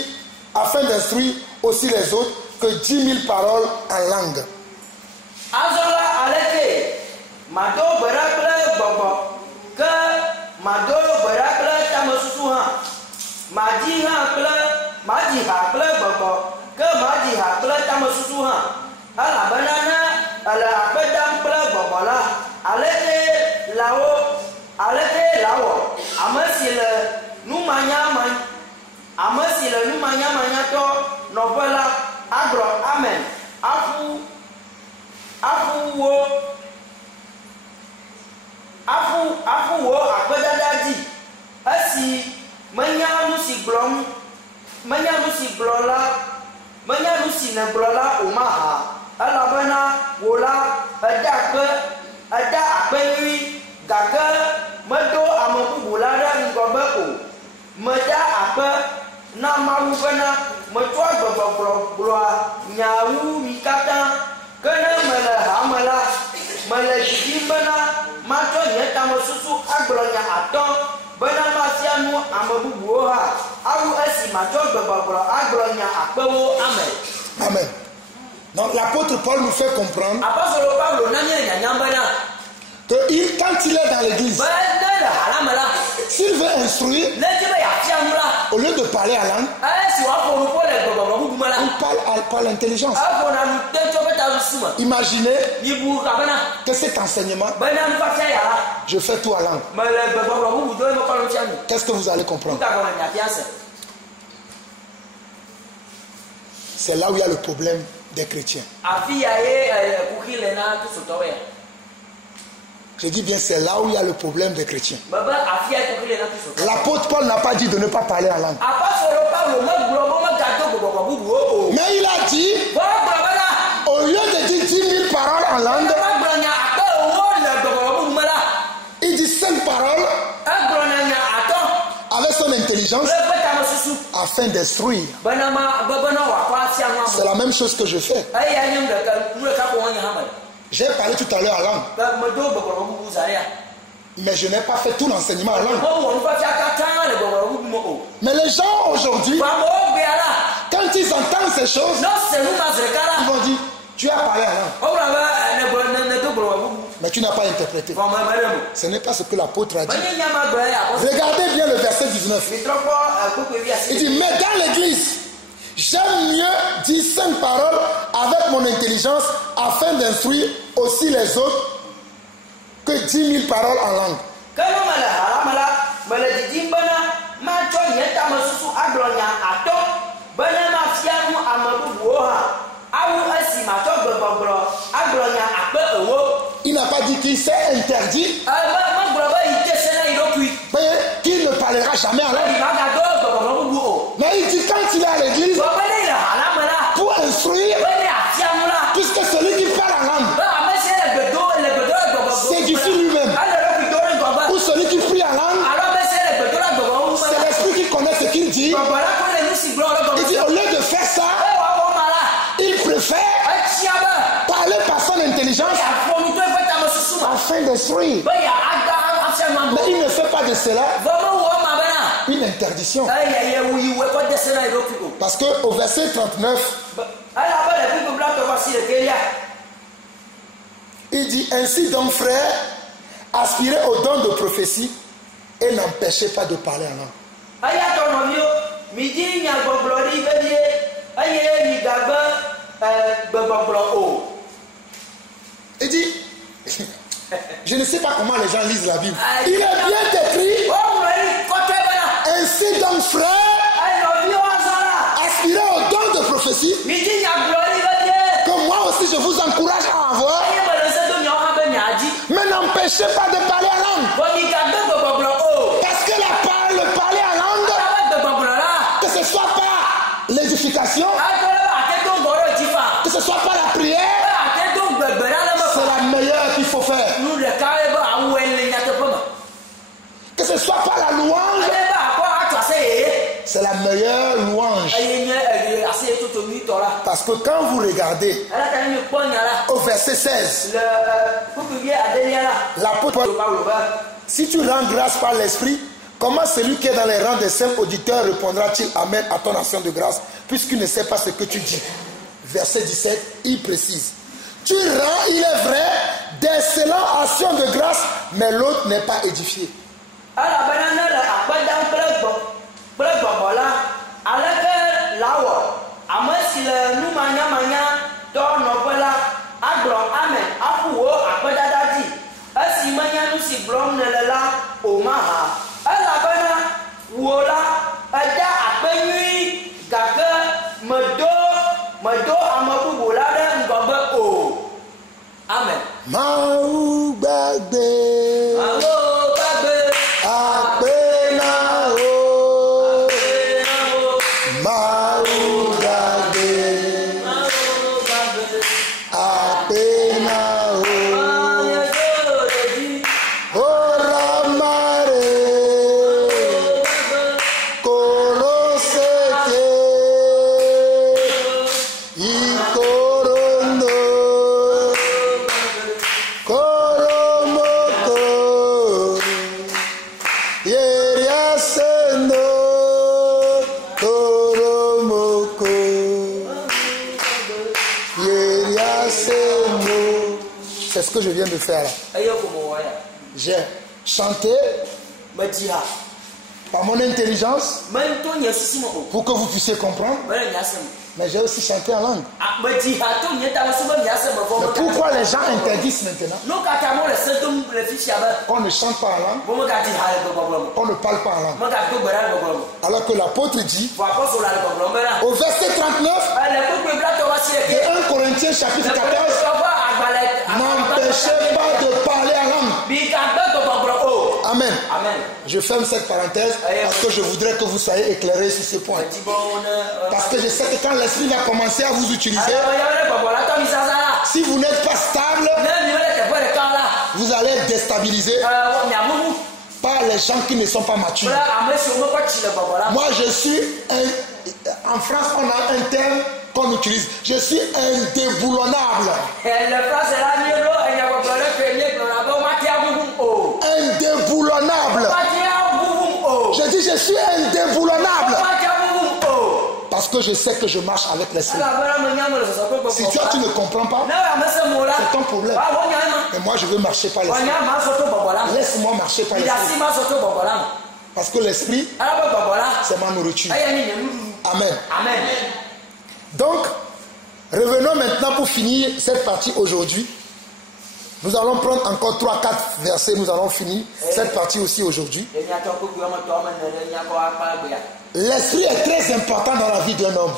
aussi les autres que 10 000 paroles en langue. Amen. Donc l'apôtre Paul nous fait comprendre que quand il est dans l'église, s'il veut instruire, au lieu de parler à langue, il parle par l'intelligence. Imaginez que cet enseignement, je fais tout à langue. Qu'est-ce que vous allez comprendre? C'est là où il y a le problème des chrétiens. Je dis bien, c'est là où il y a le problème des chrétiens. L'apôtre Paul n'a pas dit de ne pas parler en langue. Mais il a dit, au lieu de dire 10 000 paroles en langue, il dit 5 paroles avec son intelligence afin d'instruire. C'est la même chose que je fais. J'ai parlé tout à l'heure en langue. Mais je n'ai pas fait tout l'enseignement en langue. Mais les gens aujourd'hui, quand ils entendent ces choses, ils vont dire, tu as parlé en langue, mais tu n'as pas interprété. Ce n'est pas ce que l'apôtre a dit. Regardez bien le verset 19. Il dit, mais dans l'église, j'aime mieux dire 5 paroles avec mon intelligence afin d'instruire aussi les autres que 10 000 paroles en langue. Il n'a pas dit qu'il s'est interdit, mais qu'il ne parlera jamais en langue. Mais il dit quand il est à l'église, pour instruire, puisque celui qui parle en langue s'édifie lui-même. Ou celui qui prie en langue, c'est l'esprit qui connaît ce qu'il dit. Il dit au lieu de faire ça, il préfère parler par son intelligence afin d'instruire. Mais il ne fait pas de cela une interdiction. Parce qu'au verset 39, il dit ainsi donc frères, aspirez au don de prophétie et n'empêchez pas de parler en langue. Il dit, je ne sais pas comment les gens lisent la Bible. Il est bien écrit, ainsi donc frères, aspirez au don de prophétie, que moi aussi je vous encourage à avoir, mais n'empêchez pas de parler en langue. Parce que le parler en langue, que ce soit pas l'édification, que ce soit pas la prière, c'est la meilleure qu'il faut faire. Que ce soit pas la louange, c'est la meilleure louange. Parce que quand vous regardez au verset 16, l'apôtre Paul, si tu rends grâce par l'esprit, comment celui qui est dans les rangs des saints auditeurs répondra-t-il Amen à ton action de grâce, puisqu'il ne sait pas ce que tu dis? Verset 17, il précise. Tu rends, il est vrai, d'excellentes actions de grâce, mais l'autre n'est pas édifié. Amen. C'est ce que je viens de faire là. J'ai chanté par mon intelligence pour que vous puissiez comprendre. Mais j'ai aussi chanté en langue. Mais pourquoi les gens interdisent maintenant? On ne chante pas en langue. On ne parle pas en langue. Alors que l'apôtre dit au verset 39 de 1 Corinthiens chapitre 14, n'empêchez pas de parler en langue. Amen. Je ferme cette parenthèse parce que je voudrais que vous soyez éclairés sur ce point. Parce que je sais que quand l'esprit va commencer à vous utiliser, si vous n'êtes pas stable, vous allez être déstabilisé par les gens qui ne sont pas matures. Moi, je suis en France, on a un terme qu'on utilise. Je suis indéboulonnable. Indéboulonnable. Je dis je suis indéboulonnable. Parce que je sais que je marche avec l'esprit. Si toi tu ne comprends pas, c'est ton problème. Mais moi je veux marcher par l'esprit. Laisse-moi marcher par l'esprit. Parce que l'esprit, c'est ma nourriture. Amen. Donc, revenons maintenant pour finir cette partie aujourd'hui. Nous allons prendre encore 3-4 versets, nous allons finir cette partie aussi aujourd'hui. L'esprit est très important dans la vie d'un homme.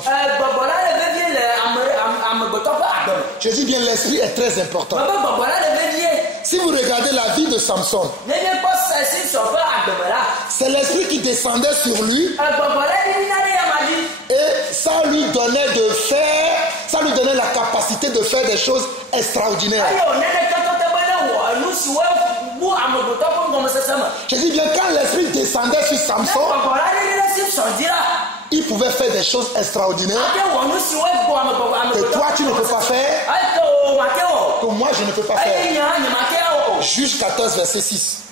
Je dis bien, l'esprit est très important. Si vous regardez la vie de Samson, c'est l'esprit qui descendait sur lui et ça lui donnait la capacité de faire des choses extraordinaires. Je dis bien, quand l'esprit descendait sur Samson, il pouvait faire des choses extraordinaires que toi tu ne peux pas faire, que moi je ne peux pas faire. Juge 14, verset 6.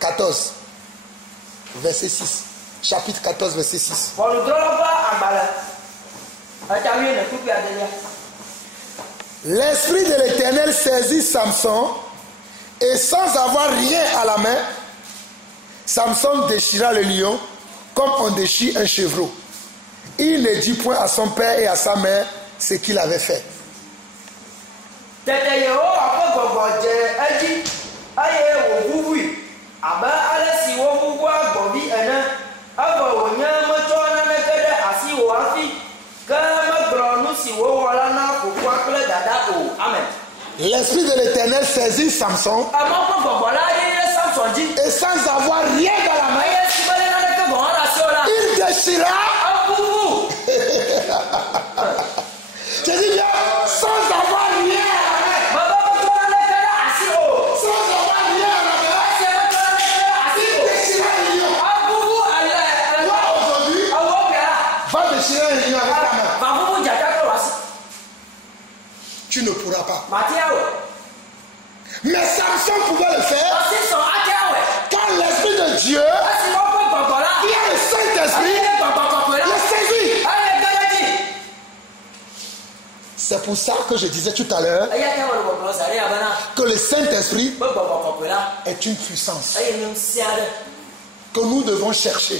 14, verset 6. Chapitre 14, verset 6. L'esprit de l'Éternel saisit Samson et sans avoir rien à la main, Samson déchira le lion comme on déchire un chevreau. Il ne dit point à son père et à sa mère ce qu'il avait fait. L'esprit de l'Éternel saisit Samson et sans avoir rien dans la main, il déchira. Je dis bien, sans avoir rien à la main. Sans avoir rien à la main, il déchira le lion. Toi aujourd'hui, va déchirer le lion avec ta main. Tu ne pourras pas. Mais Samson pouvait le faire quand l'Esprit de Dieu, qui est le Saint-Esprit, le saisit. C'est pour ça que je disais tout à l'heure que le Saint-Esprit est une puissance que nous devons chercher.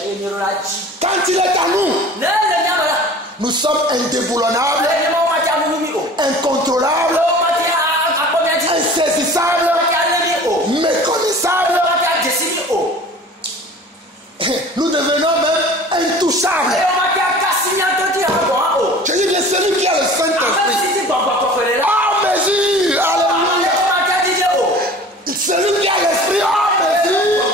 Quand il est à nous, nous sommes indéboulonnables, incontrôlables, insaisissables, méconnaissables. Nous devenons même intouchables. Je dis bien, celui qui a le Saint-Esprit, hors mesure, alléluia. Celui qui a l'Esprit hors mesure,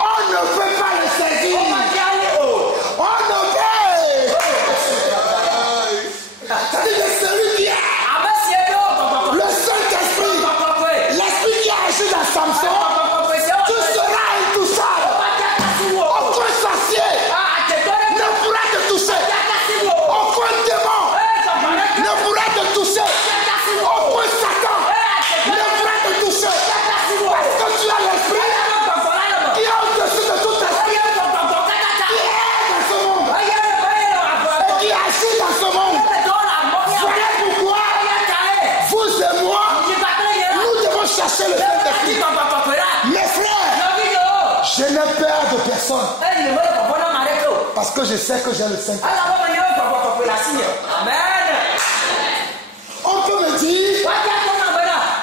on ne peut pas le saisir. On ne peut. C'est-à-dire celui qui a le Saint-Esprit, l'Esprit qui a agi dans Samson, tu seras intouchable. Aucun sorcier ne pourra te toucher. Aucun démon ne pourra te toucher. Aucun Satan ne pourra te toucher. Parce que tu as l'Esprit qui est au-dessus de tout esprit, qui est dans ce monde et qui agit dans ce monde. Voilà pourquoi vous et moi, nous devons chercher le Saint-Esprit. Mes frères, je n'ai peur de personne parce que je sais que j'ai le Saint-Esprit. On peut me dire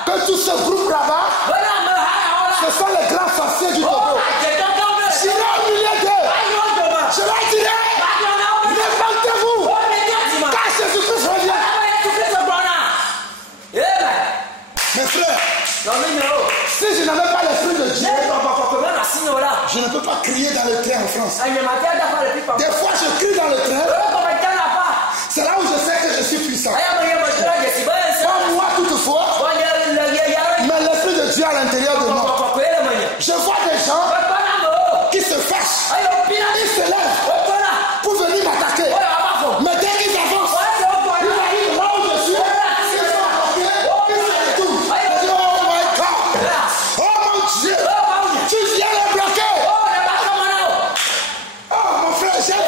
que tout ce groupe là-bas, ce sont les grands sorciers du Togo. J'irai au milieu d'eux. Je leur dirai, répentez-vous, car Jésus-Christ revient. Mes frères, si je n'avais pas l'Esprit de Dieu, je ne peux pas crier dans le train en France. Des fois, je crie dans le train. C'est là où je sais que je suis puissant. Pas moi toutefois, mais l'Esprit de Dieu à l'intérieur de moi. Je vois des gens qui se fâchent, ils se lèvent pour venir m'attaquer. Mais dès qu'ils avancent, ils arrivent là où je suis, ils sont bloqués, ils se retournent. Je dis, oh my God, oh mon Dieu, tu viens les bloquer. Oh mon frère, j'ai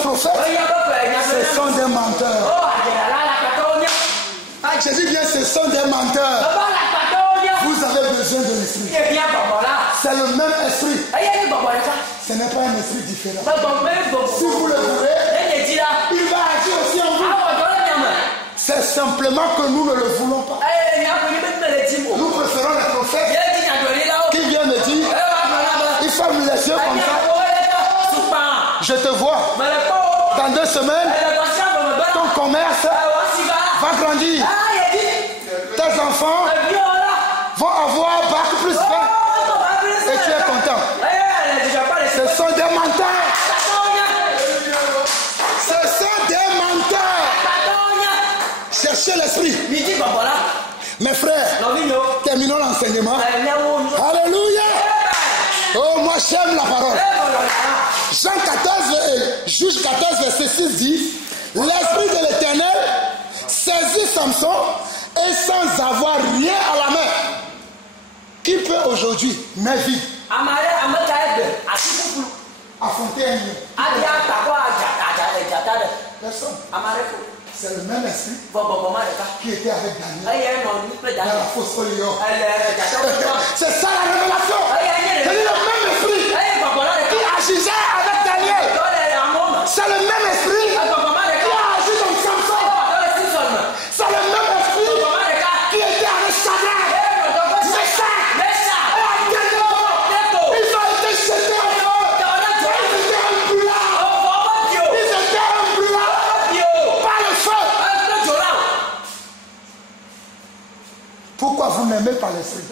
prophètes, ce sont des menteurs. Je dis bien, ce sont des menteurs. Vous avez besoin de l'esprit. C'est le même esprit. Ce n'est pas un esprit différent. Si vous le voulez, il va agir aussi en vous. C'est simplement que nous ne le voulons pas. Nous préférons les prophètes qui viennent me dire, il ferme les yeux comme ça. Je te vois. Dans 2 semaines, ton commerce va grandir. Tes enfants vont avoir bac plus 20. Et tu es content. Ce sont des menteurs. Ce sont des menteurs. Cherchez l'esprit. Mes frères, terminons l'enseignement. Alléluia. Oh, moi j'aime la parole. Jean 14, Juge 14, verset 6 dit, l'esprit de l'Éternel saisit Samson et sans avoir rien à la main. Qui peut aujourd'hui, ma vie, affronter un lion? Personne. C'est le même esprit qui était avec Daniel dans la fosse au lion. C'est ça la révélation. C'est le même esprit qui agissait avec Daniel. C'est le même esprit qui a agi dans Samson. C'est le même esprit qui était avec Shadrach, Meshach et Abednego. Ils ont été jetés en feu. Ils étaient embrûlés. Ils étaient embrûlés par le feu. Pourquoi vous n'aimez pas l'esprit?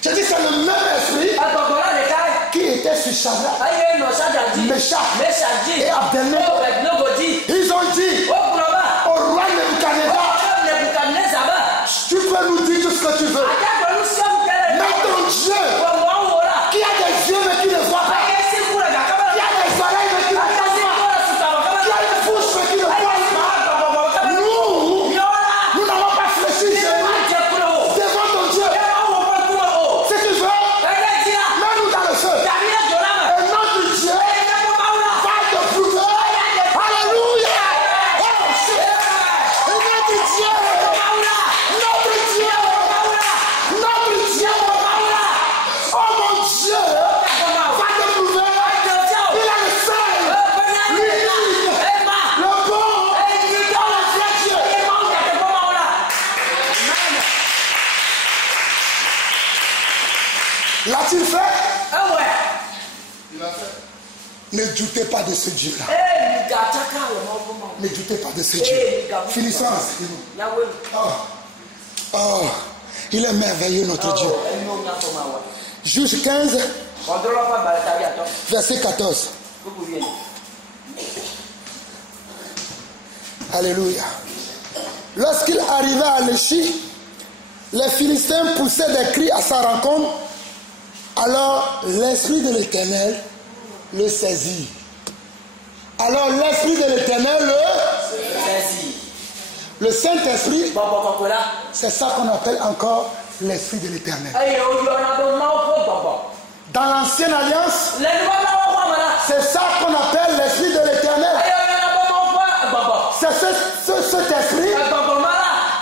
Je dis c'est le même esprit qui était sur Shadrach, Meshach et Abednego. Ils ont dit au roi Nebuchadnezzar, tu peux nous dire tout ce que tu veux. Mais ton Dieu, qui a des yeux mais qui ne voit pas, qui a des oreilles mais qui ne voit pas, qui a une bouche mais qui ne voit pas, nous n'avons pas fléchi devant ton Dieu. Si tu veux, mets-nous dans le feu. Et notre Dieu va te prouver. Alléluia. Et notre Dieu, oh mon Dieu, va te prouver. Il est le seul, l'unique, le bon, le Dieu. L'a-t-il fait? Il a fait. Ne doutez pas de ce Dieu-là. Ne doutez pas de ce Dieu. Finissons enseignement. Oh, il est merveilleux notre Dieu. Juge 15, verset 14. Alléluia. Lorsqu'il arriva à Léchi, les Philistins poussaient des cris à sa rencontre. Alors l'esprit de l'Éternel le saisit. Alors l'esprit de l'Éternel le saisit. Le Saint-Esprit, c'est ça qu'on appelle encore l'esprit de l'Éternel. Dans l'Ancienne Alliance, c'est ça qu'on appelle l'esprit de l'Éternel. C'est cet esprit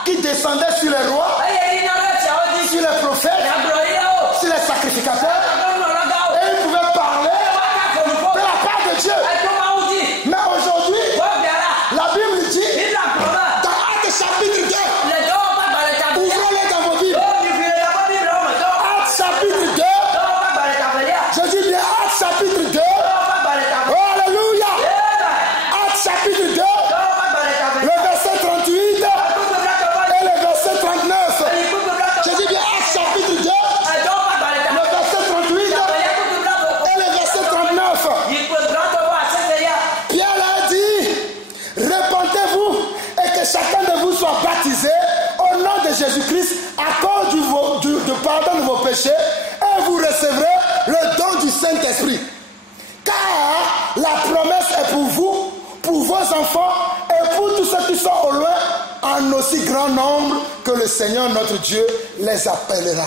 qui descendait sur les rois, sur les prophètes, sur les sacrificateurs, et ils pouvaient parler de la part de Dieu. Mais aujourd'hui, la Bible dit, dans Actes chapitre 2, ouvrez-les dans vos Bibles. Actes chapitre 2, je dis bien Actes chapitre 2, oh, alléluia. Actes chapitre 2, le verset 38 et le verset 39. Je dis bien Actes chapitre 2, le verset 38 et le verset 39. Pierre a dit, répentez-vous et que chacun de vous soit baptisé au nom de Jésus-Christ à cause du pardon de vos péchés et vous recevrez le don du Saint-Esprit. Car la promesse est pour vous, pour vos enfants et pour tous ceux qui sont au loin, en aussi grand nombre que le Seigneur notre Dieu les appellera.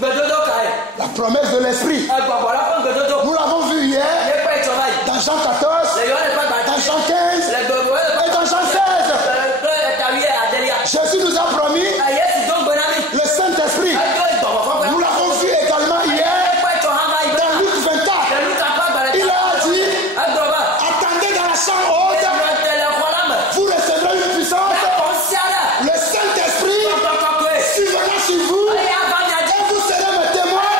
La promesse de l'esprit. Nous l'avons vu hier dans Jean 14, dans Jean 15 et dans Jean 16. Jésus nous a promis le Saint-Esprit. Nous l'avons vu également hier dans Luc 24. Il a dit, attendez dans la chambre haute, vous recevrez une puissance. Le Saint-Esprit survenant sur vous et vous serez mes témoins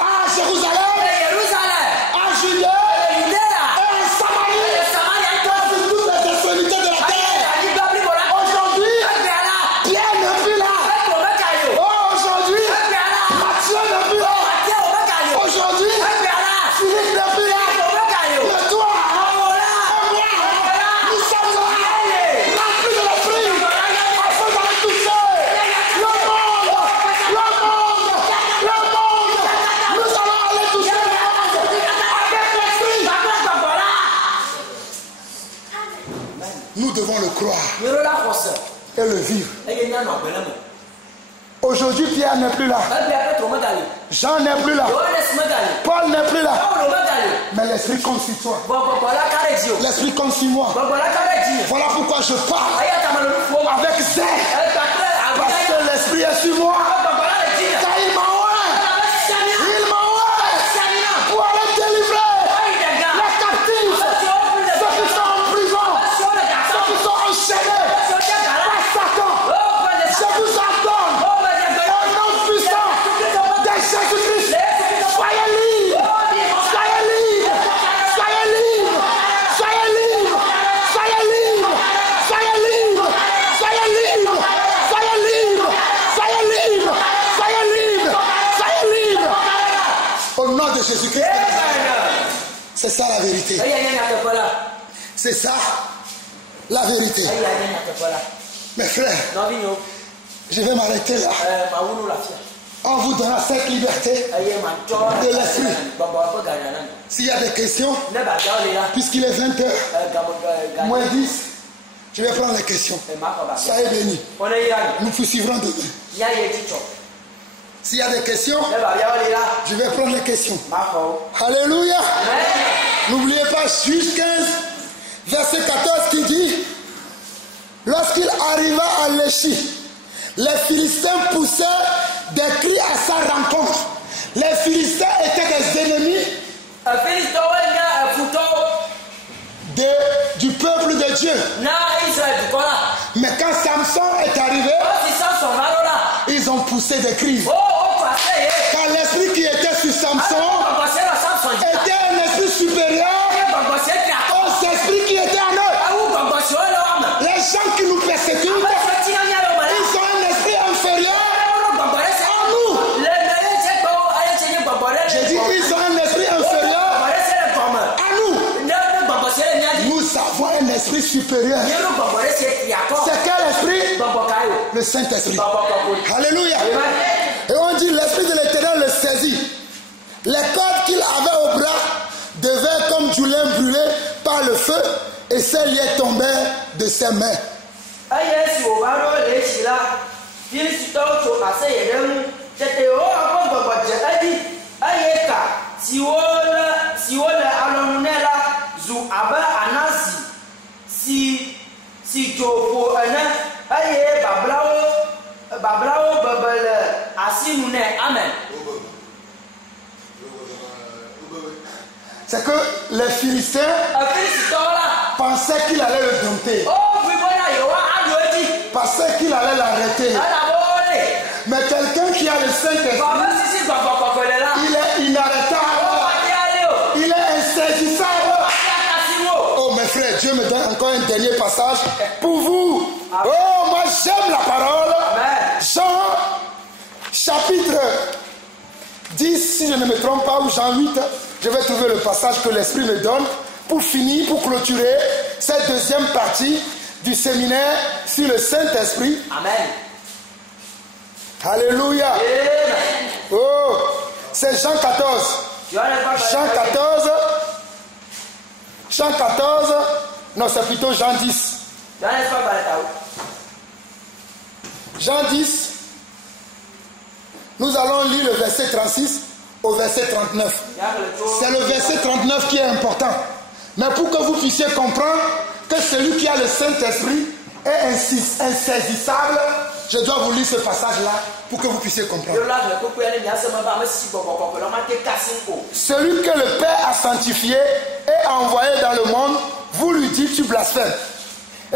à Jérusalem, à Judée et en Samarie, sur toutes les extrémités de la terre. Aujourd'hui, Pierre n'est plus là. Oh, aujourd'hui, Matthieu n'est plus là. Aujourd'hui, Philippe n'est plus là. Mais toi, et moi, nous sommes là, remplis de l'esprit, afin d'aller toucher le monde. Nous allons aller toucher le monde avec l'esprit. Nous devons le croire et le vivre. Aujourd'hui, Pierre n'est plus là. Jean n'est plus là. Paul n'est plus là. Mais l'esprit compte sur toi. L'esprit compte sur moi. Voilà pourquoi je parle avec zèle. Parce que l'esprit est sur moi. Car il m'a pour aller délivrer les captifs, ceux qui sont en prison, ceux qui sont enchaînés par Satan. Je vous ordonne, au nom puissant de Jésus-Christ, soyez libres, soyez libres, soyez libres, soyez libres, soyez libres, soyez libres, soyez libres, soyez libres, soyez libres, soyez libres, soyez libres. Au nom de Jésus-Christ. C'est ça la vérité. C'est ça la vérité. Mes frères, je vais m'arrêter là. En vous donnant cette liberté de l'esprit. S'il y a des questions, puisqu'il est 20h, moins 10, je vais prendre les questions. Soyez bénis. Nous poursuivrons demain. S'il y a des questions, je vais prendre les questions. Alléluia. N'oubliez pas Juge 15, verset 14 qui dit: lorsqu'il arriva à Léchi, les Philistins poussèrent des cris à sa rencontre. Les Philistins étaient des ennemis du peuple de Dieu. Mais quand Samson est arrivé, ils ont poussé des cris. Car l'esprit qui était sur Samson était un esprit supérieur aux esprits qui étaient en eux. Les gens qui nous persécutent, ils ont un esprit inférieur en nous. J'ai dit, ils ont un esprit inférieur à nous. Nous avons un esprit supérieur. C'est quel esprit? Le Saint-Esprit. Alléluia. Et on dit, l'esprit de l'Éternel le saisit. Les cordes qu'il avait au bras devenaient comme du lin brûlé par le feu, et ses liens tombèrent de ses mains. C'est que les Philistins pensaient qu'il allait le dompter, pensaient qu'il allait l'arrêter. Mais quelqu'un qui a le Saint-Esprit, il est inarrêtable, il est insaisissable. Oh mes frères, Dieu me donne encore un dernier passage pour vous. Oh, moi j'aime la parole. Jean chapitre 10, si je ne me trompe pas, ou Jean 8, je vais trouver le passage que l'Esprit me donne pour finir, pour clôturer cette deuxième partie du séminaire sur le Saint-Esprit. Amen. Alléluia. Amen. Oh, c'est Jean 14. Jean 14, non, c'est plutôt Jean 10. Jean 10, Nous allons lire le verset 36 au verset 39. C'est le verset 39 qui est important. Mais pour que vous puissiez comprendre que celui qui a le Saint-Esprit est insaisissable, je dois vous lire ce passage-là pour que vous puissiez comprendre. Celui que le Père a sanctifié et envoyé dans le monde, vous lui dites tu blasphèmes.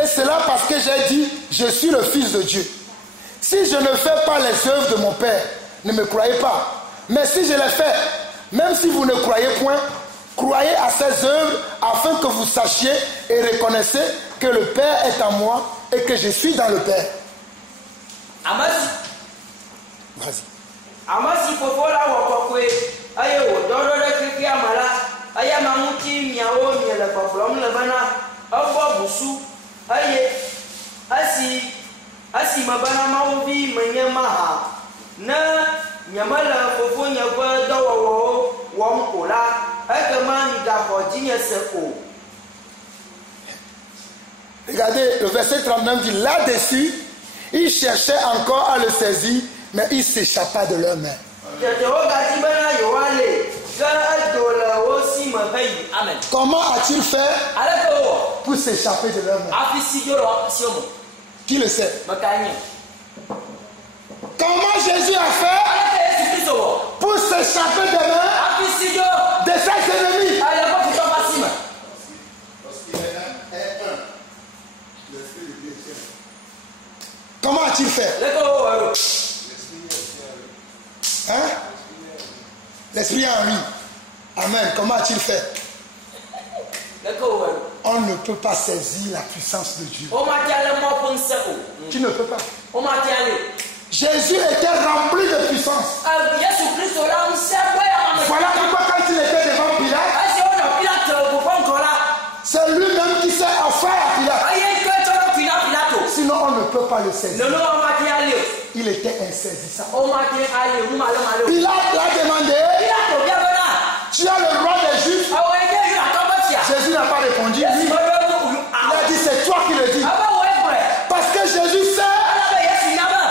Et cela parce que j'ai dit, je suis le Fils de Dieu. Si je ne fais pas les œuvres de mon Père, ne me croyez pas. Mais si je les fais, même si vous ne croyez point, croyez à ces œuvres afin que vous sachiez et reconnaissiez que le Père est en moi et que je suis dans le Père. Vas-y. Regardez, le verset 39 dit, là-dessus, ils cherchaient encore à le saisir, mais il s'échappa de leurs mains. Comment a-t-il fait pour s'échapper de leurs mains? Qui le sait? Comment Jésus a fait pour s'échapper des mains de ses ennemis? Comment a-t-il fait? Hein? L'esprit en lui. Amen. Comment a-t-il fait? On ne peut pas saisir la puissance de Dieu. Tu ne peux pas. Jésus était rempli de puissance. Voilà pourquoi quand il était devant Pilate, c'est lui-même qui s'est offert à Pilate. Sinon on ne peut pas le saisir. Il était insaisissable. Pilate l'a demandé, tu as le roi des Juifs? Jésus n'a pas répondu. Il a dit, c'est toi qui le dis. Parce que Jésus sait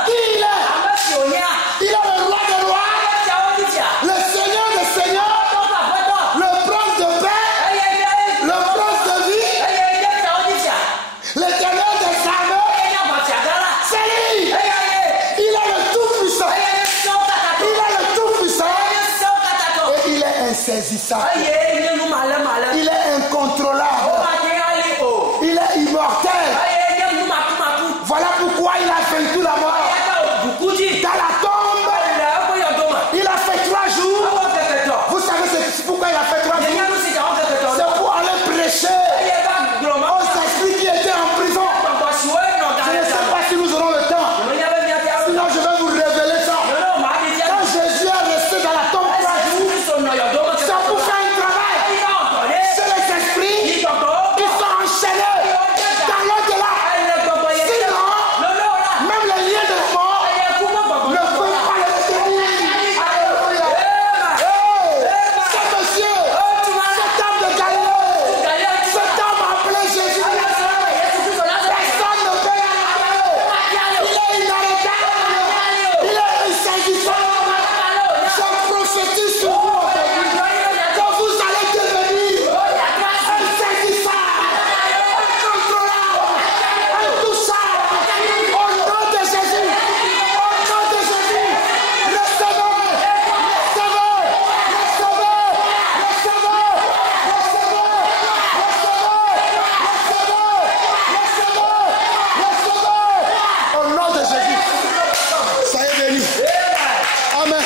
qui il est. Il est le roi des rois, le Seigneur des seigneurs, le prince de paix, le prince de vie, l'éternel des armées. C'est lui. Il est le tout-puissant. Il est le tout-puissant. Et il est insaisissable. Il est incontrôlable. Il est immortel. Voilà pourquoi il a vaincu la mort. Dans la tombe, il a fait 3 jours. Vous savez c'est pourquoi il a fait 3 jours? C'est pour aller prêcher aux esprits qui étaient en prison. Je ne sais pas si nous aurons le temps. Sinon je vais vous révéler ça. Quand Jésus est resté dans la tombe 3 jours, c'est pour faire un travail. C'est les esprits qui sont enchaînés dans l'au-delà. Sinon, même les liens de la mort ne peuvent pas les retenir. Alléluia. Ce monsieur, cet homme de Galilée, cet homme appelé Jésus, personne ne peut l'arrêter. Il est inarrêtable. Il est insaisissable. Je prophétise sur vous que vous allez devenir insaisissable, incontrôlable, intouchable. Au nom de Jésus, au nom de Jésus, recevez, recevez, recevez, recevez, au nom de Jésus. Soyez bénis. Amen.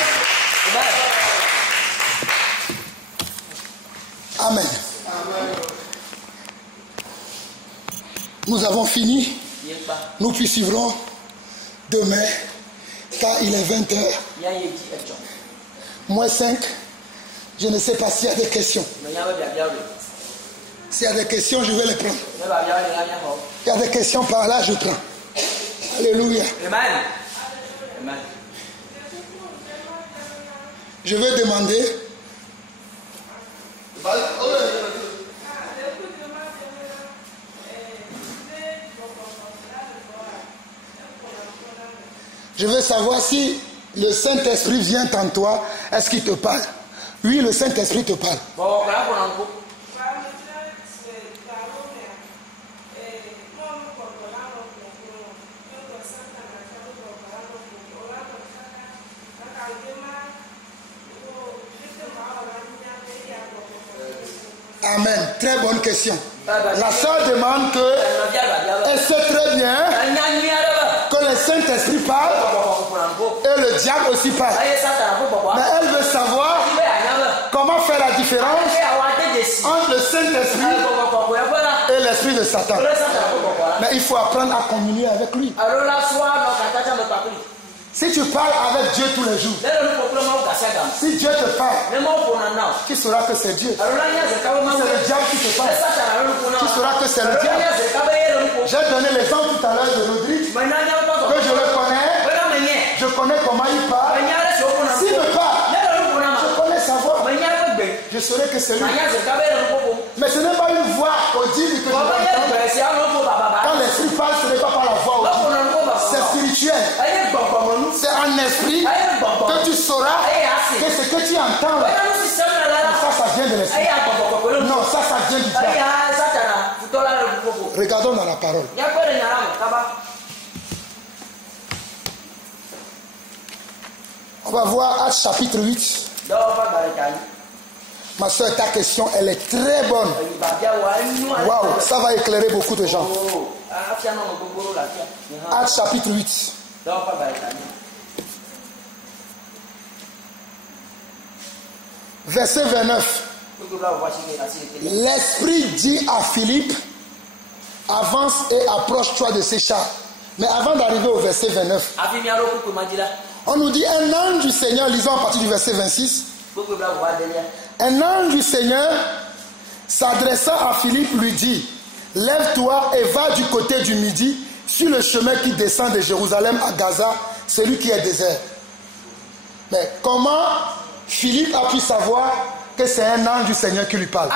Amen. Nous avons fini. Nous poursuivrons demain, car il est 20h. Moins 5. Je ne sais pas s'il y a des questions. S'il y a des questions, je vais les prendre. Il y a des questions par là, je prends. Alléluia. Je vais demander. Je veux savoir si le Saint-Esprit vient en toi, est-ce qu'il te parle? Oui, le Saint-Esprit te parle. Amen. Très bonne question. La sœur demande que elle sait très bien que le Saint-Esprit parle et le diable aussi parle. Mais elle veut savoir comment faire la différence entre le Saint-Esprit et l'esprit de Satan. Mais il faut apprendre à communier avec lui. Si tu parles avec Dieu tous les jours, si Dieu te parle, tu sauras que c'est Dieu. Si c'est le diable qui te parle, tu sauras que c'est le diable. J'ai donné l'exemple tout à l'heure de Rodrigue, que je le connais, je connais comment il parle. S'il me parle, je connais sa voix, je saurai que c'est lui. Mais ce n'est pas une voix audible que je vais entendre. Quand l'esprit parle, ce n'est pas par la voix audible. C'est spirituel. C'est un esprit que tu sauras que ce que tu entends, ça vient de l'esprit. Non, ça vient du diable. Regardons dans la parole. On va voir Actes chapitre 8. Ma soeur, ta question, elle est très bonne. Waouh, ça va éclairer beaucoup de gens. Actes chapitre 8. Verset 29. L'Esprit dit à Philippe, avance et approche-toi de ces chars. Mais avant d'arriver au verset 29, on nous dit un ange du Seigneur, lisons à partir du verset 26. Un ange du Seigneur s'adressant à Philippe lui dit, lève-toi et va du côté du midi sur le chemin qui descend de Jérusalem à Gaza, celui qui est désert. Mais comment Philippe a pu savoir que c'est un ange du Seigneur qui lui parle?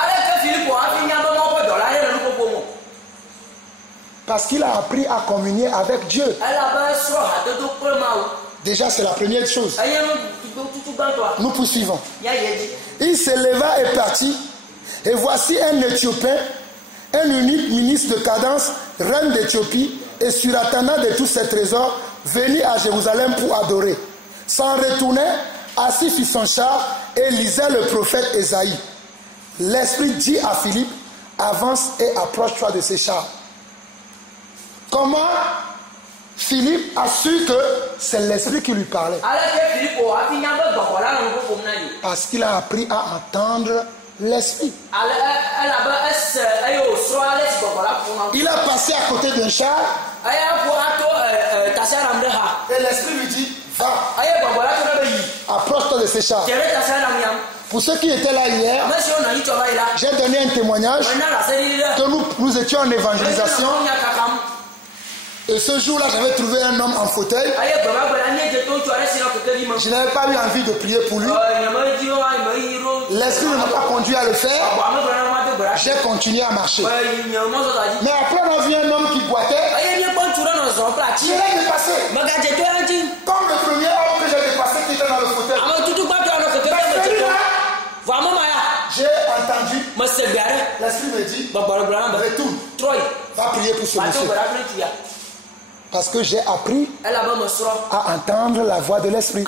Parce qu'il a appris à communier avec Dieu. Déjà, c'est la première chose. Nous poursuivons. Il se leva et partit. Et voici un Éthiopien, un unique ministre de Cadence, reine d'Éthiopie, et Suratana de tous ses trésors, venu à Jérusalem pour adorer. S'en retournait, assis sur son char, et lisait le prophète Ésaïe. L'Esprit dit à Philippe, avance et approche-toi de ces chars. Comment Philippe a su que c'est l'Esprit qui lui parlait? Parce qu'il a appris à entendre l'Esprit. Il a passé à côté d'un char et l'Esprit lui dit, va, approche-toi de ces chars. Pour ceux qui étaient là hier, j'ai donné un témoignage que nous étions en évangélisation. Et ce jour-là, j'avais trouvé un homme en fauteuil. Je n'avais pas eu envie de prier pour lui. L'Esprit ne m'a pas conduit à le faire. J'ai continué à marcher. Mais après, on a vu un homme qui boitait. Je l'ai dépassé. Comme le premier homme que j'ai dépassé qui était dans le fauteuil. J'ai entendu. L'Esprit me dit, retourne. Va prier pour ce monsieur. Parce que j'ai appris à entendre la voix de l'Esprit.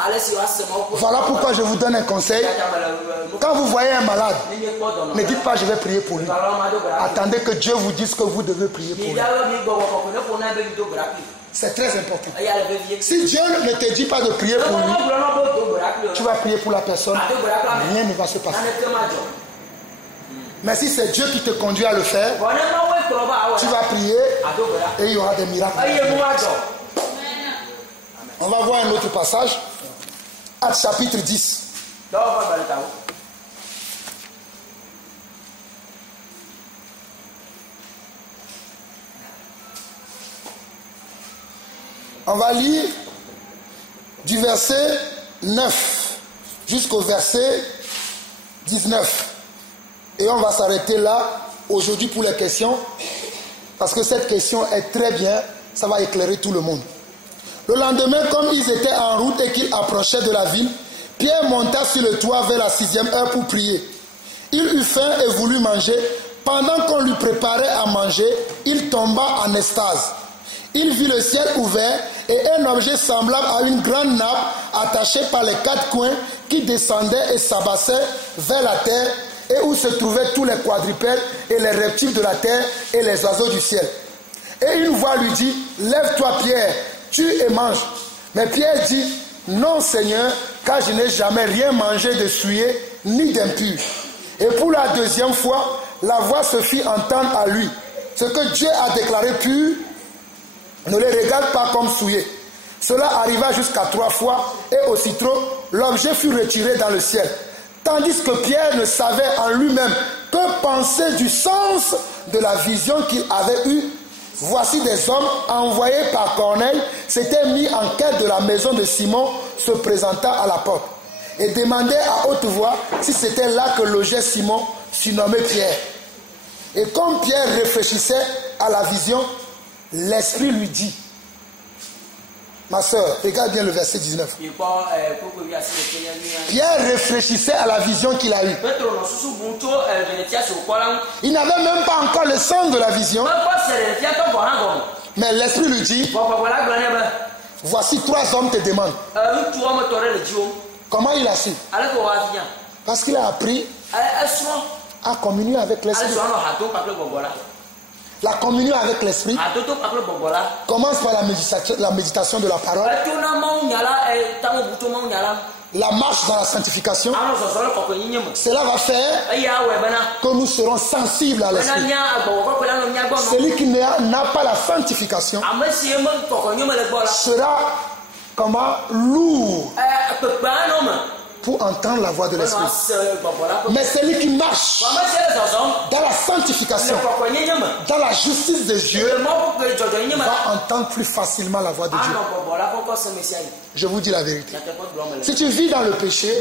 Voilà pourquoi je vous donne un conseil. Quand vous voyez un malade, ne dites pas je vais prier pour lui. Attendez que Dieu vous dise que vous devez prier pour lui. C'est très important. Si Dieu ne te dit pas de prier pour lui, tu vas prier pour la personne, rien ne va se passer. Mais si c'est Dieu qui te conduit à le faire, tu vas prier et il y aura des miracles. On va voir un autre passage. Actes chapitre 10. On va lire du verset 9 jusqu'au verset 19. Et on va s'arrêter là aujourd'hui pour les questions, parce que cette question est très bien, ça va éclairer tout le monde. Le lendemain, comme ils étaient en route et qu'ils approchaient de la ville, Pierre monta sur le toit vers la 6e heure pour prier. Il eut faim et voulut manger. Pendant qu'on lui préparait à manger, il tomba en extase. Il vit le ciel ouvert et un objet semblable à une grande nappe attachée par les 4 coins qui descendait et s'abassait vers la terre et où se trouvaient tous les quadrupèdes et les reptiles de la terre et les oiseaux du ciel. Et une voix lui dit, « Lève-toi Pierre, tue et mange. » Mais Pierre dit, « Non Seigneur, car je n'ai jamais rien mangé de souillé ni d'impur. » Et pour la 2e fois, la voix se fit entendre à lui. Ce que Dieu a déclaré pur, ne les regarde pas comme souillé. Cela arriva jusqu'à 3 fois, et aussitôt, l'objet fut retiré dans le ciel. Tandis que Pierre ne savait en lui-même que penser du sens de la vision qu'il avait eue. Voici des hommes envoyés par Corneille s'étaient mis en quête de la maison de Simon, se présentant à la porte, et demandaient à haute voix si c'était là que logeait Simon, surnommé Pierre. Et comme Pierre réfléchissait à la vision, l'Esprit lui dit, ma soeur, regarde bien le verset 19. Pierre réfléchissait à la vision qu'il a eue. Il n'avait même pas encore le sens de la vision. Mais l'Esprit lui dit, voici 3 hommes te demandent. Comment il a su? Parce qu'il a appris à communier avec l'Esprit. La communion avec l'Esprit commence par la méditation de la parole, la marche dans la sanctification. Cela va faire que nous serons sensibles à l'Esprit. Celui qui n'a pas la sanctification sera comment lourd pour entendre la voix de l'Esprit. Mais celui qui marche dans la sanctification, dans la justice de Dieu, va entendre plus facilement la voix de Dieu. Je vous dis la vérité. Si tu vis dans le péché,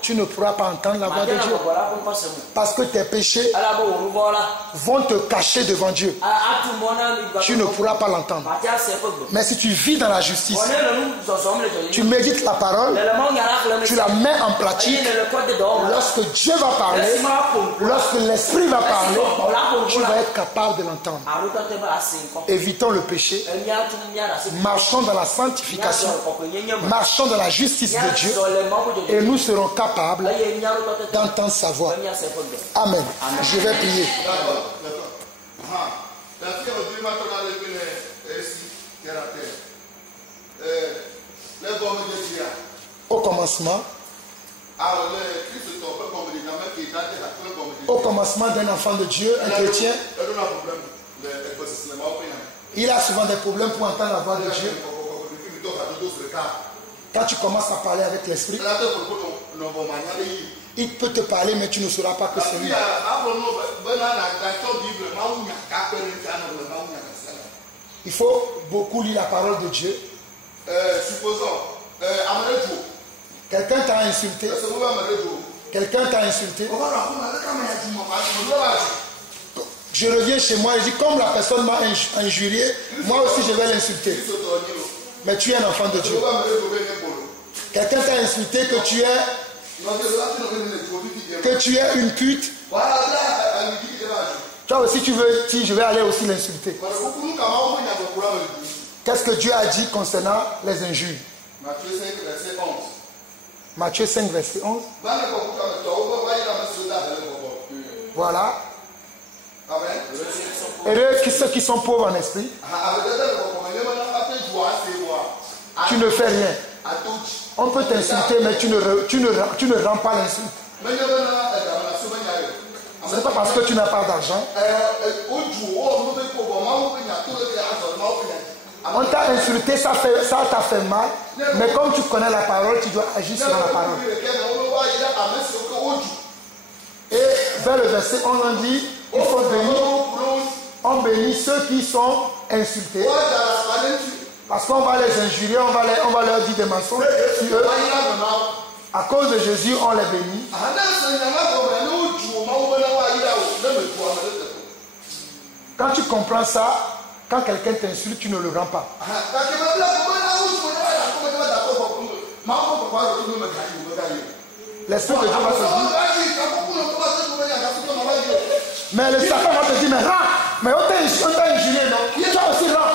tu ne pourras pas entendre la voix de Dieu. Parce que tes péchés vont te cacher devant Dieu. Tu ne pourras pas l'entendre. Mais si tu vis dans la justice, tu médites la parole, tu la mets en pratique, lorsque Dieu va parler, lorsque l'Esprit va parler, tu vas être capable de l'entendre. Évitons le péché, marchons dans la sanctification, marchons dans la justice de Dieu, et nous serons capables d'entendre sa voix. Amen. Je vais prier. Au commencement d'un enfant de Dieu, un chrétien, il a souvent des problèmes pour entendre la voix de Dieu. Quand tu commences à parler avec l'Esprit, il peut te parler, mais tu ne sauras pas que c'est lui. Il faut beaucoup lire la parole de Dieu. Quelqu'un t'a insulté. Quelqu'un t'a insulté. Je reviens chez moi et je dis, comme la personne m'a injurié, moi aussi je vais l'insulter. Mais tu es un enfant de Dieu. Quelqu'un t'a insulté que tu es une pute. Toi aussi tu veux dire, je vais aller aussi l'insulter. Qu'est-ce que Dieu a dit concernant les injures? Matthieu 5, verset 11. Voilà. Et ceux qui sont pauvres en esprit, tu ne fais rien. On peut t'insulter, mais tu ne rends pas l'insulte. Ce n'est pas parce que tu n'as pas d'argent. On t'a insulté, ça t'a fait mal, mais comme tu connais la parole, tu dois agir sur la parole. Et vers le verset 11, on dit, il faut bénir, on bénit ceux qui sont insultés, parce qu'on va les injurier, on va leur dire des mensonges sur eux. À cause de Jésus, on les bénit. Quand tu comprends ça, Quand quelqu'un t'insulte, tu ne le rends pas. L'Esprit de Dieu va te dire. Mais le Satan va te dire, mais rends. Mais on t'a injurié, non? Toi aussi rends.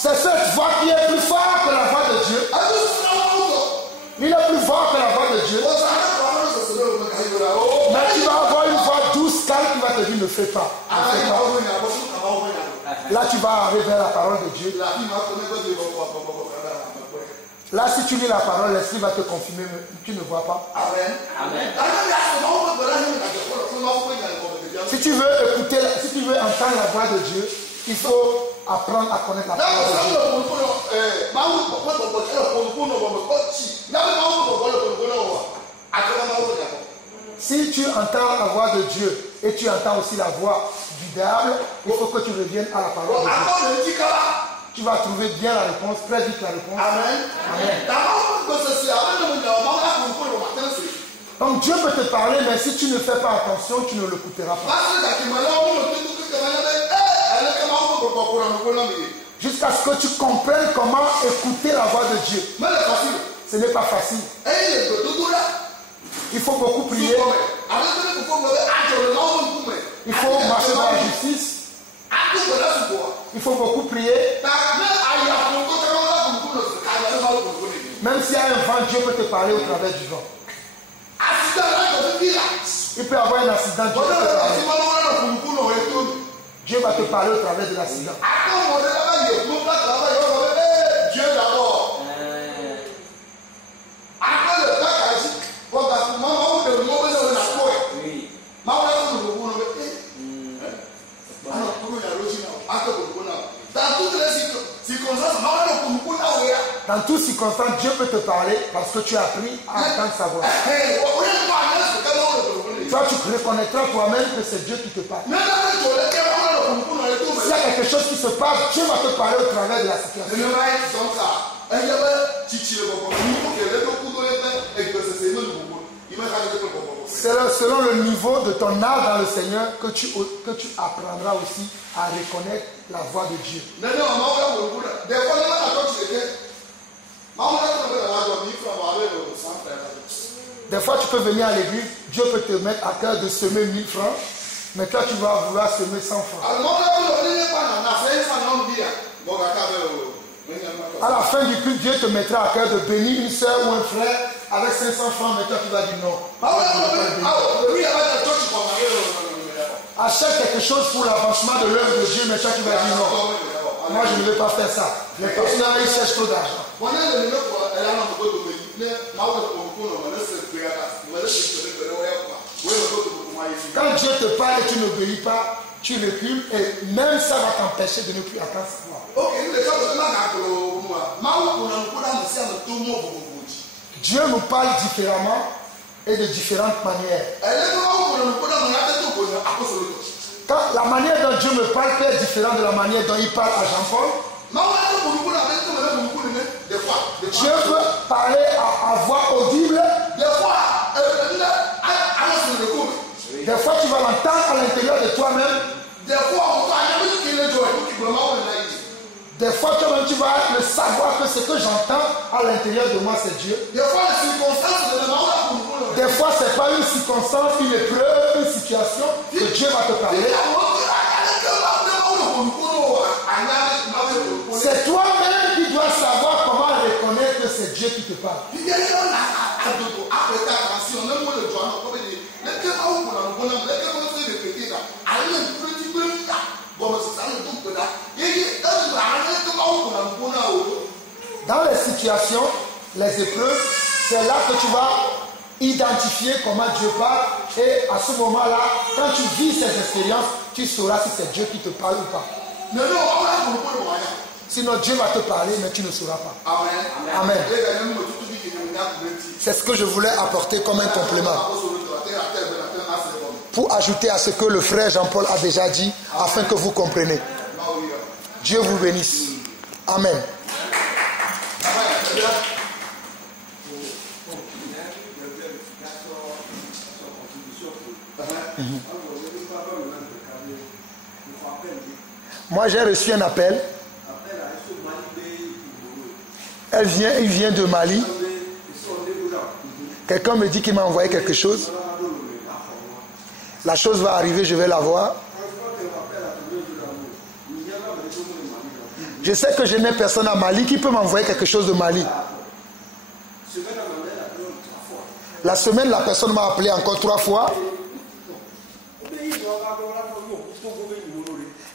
C'est cette voix qui est plus forte que la voix de Dieu. Il est plus fort que la voix de Dieu. Mais tu vas avoir une voix douce, calme qui va te dire, ne fais pas. Ne fais pas. Là, tu vas arriver vers la parole de Dieu. Là, si tu lis la parole, l'Esprit va te confirmer, mais tu ne vois pas. Amen. Si tu veux écouter, si tu veux entendre la voix de Dieu, il faut apprendre à connaître la parole de Dieu. Si tu entends la voix de Dieu et tu entends aussi la voix du diable, il faut que tu reviennes à la parole de Dieu. Tu vas trouver bien la réponse, très vite la réponse. Amen. Donc Dieu peut te parler, mais si tu ne fais pas attention, tu ne l'écouteras pas. Jusqu'à ce que tu comprennes comment écouter la voix de Dieu. Ce n'est pas facile. Il faut beaucoup prier. Il faut marcher dans la justice. Il faut beaucoup prier. Même s'il y a un vent, Dieu peut te parler au travers du vent. Il peut y avoir un accident, Dieu peut te parler. Dieu va te parler au travers de l'accident. Dans toutes circonstances, Dieu peut te parler parce que tu as appris à entendre sa voix. Toi, tu reconnaîtras toi-même que c'est Dieu qui te parle. S'il y a quelque chose qui se passe, Dieu va te parler au travers de la situation. C'est selon le niveau de ton âge dans le Seigneur que tu apprendras aussi à reconnaître la voix de Dieu. Des fois, tu peux venir à l'église, Dieu peut te mettre à cœur de semer 1000 francs, mais toi, tu vas vouloir semer 100 francs. À la fin du culte, Dieu te mettra à cœur de bénir une soeur ou un frère avec 500 francs, mais toi, tu vas dire non. Achète quelque chose pour l'avancement de l'œuvre de Dieu, mais toi, tu vas dire non. Moi, je ne vais pas faire ça. Les partenaires, ils cherchent trop d'argent. Quand Dieu te parle et tu n'obéis pas, tu recules et même ça va t'empêcher de ne plus attendre sa voix. Dieu nous parle différemment et de différentes manières. Quand la manière dont Dieu me parle peut être différente de la manière dont il parle à Jean-Paul. Dieu peut parler à voix audible. Des fois, tu vas l'entendre à l'intérieur de toi-même. Des fois, toi-même, tu vas le savoir que ce que j'entends à l'intérieur de moi, c'est Dieu. Des fois, ce n'est pas une circonstance, une épreuve, une situation que Dieu va te parler. C'est toi-même qui dois savoir comment reconnaître que c'est Dieu qui te parle. Dans les situations, les épreuves, c'est là que tu vas identifier comment Dieu parle. Et à ce moment-là, quand tu vis ces expériences, tu sauras si c'est Dieu qui te parle ou pas. Sinon, Dieu va te parler, mais tu ne sauras pas. Amen. C'est ce que je voulais apporter comme un complément. Pour ajouter à ce que le frère Jean-Paul a déjà dit, afin que vous compreniez. Dieu vous bénisse. Amen. Moi, j'ai reçu un appel. Il vient de Mali. Quelqu'un me dit qu'il m'a envoyé quelque chose. La chose va arriver, je vais la voir. Je sais que je n'ai personne à Mali qui peut m'envoyer quelque chose de Mali. La semaine, la personne m'a appelé encore 3 fois.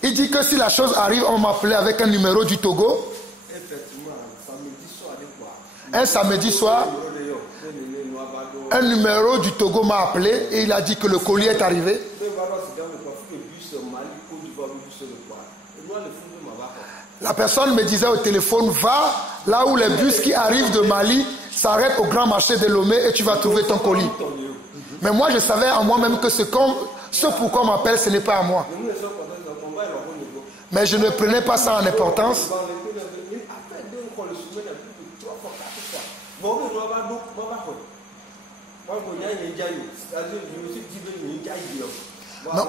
Il dit que si la chose arrive, on m'appelait avec un numéro du Togo. Un samedi soir, un numéro du Togo m'a appelé et il a dit que le colis est arrivé. La personne me disait au téléphone, va là où les bus qui arrivent de Mali s'arrêtent au grand marché de Lomé et tu vas trouver ton colis. Mais moi je savais en moi-même que ce pourquoi on m'appelle, ce n'est pas à moi. Mais je ne prenais pas ça en importance. Non.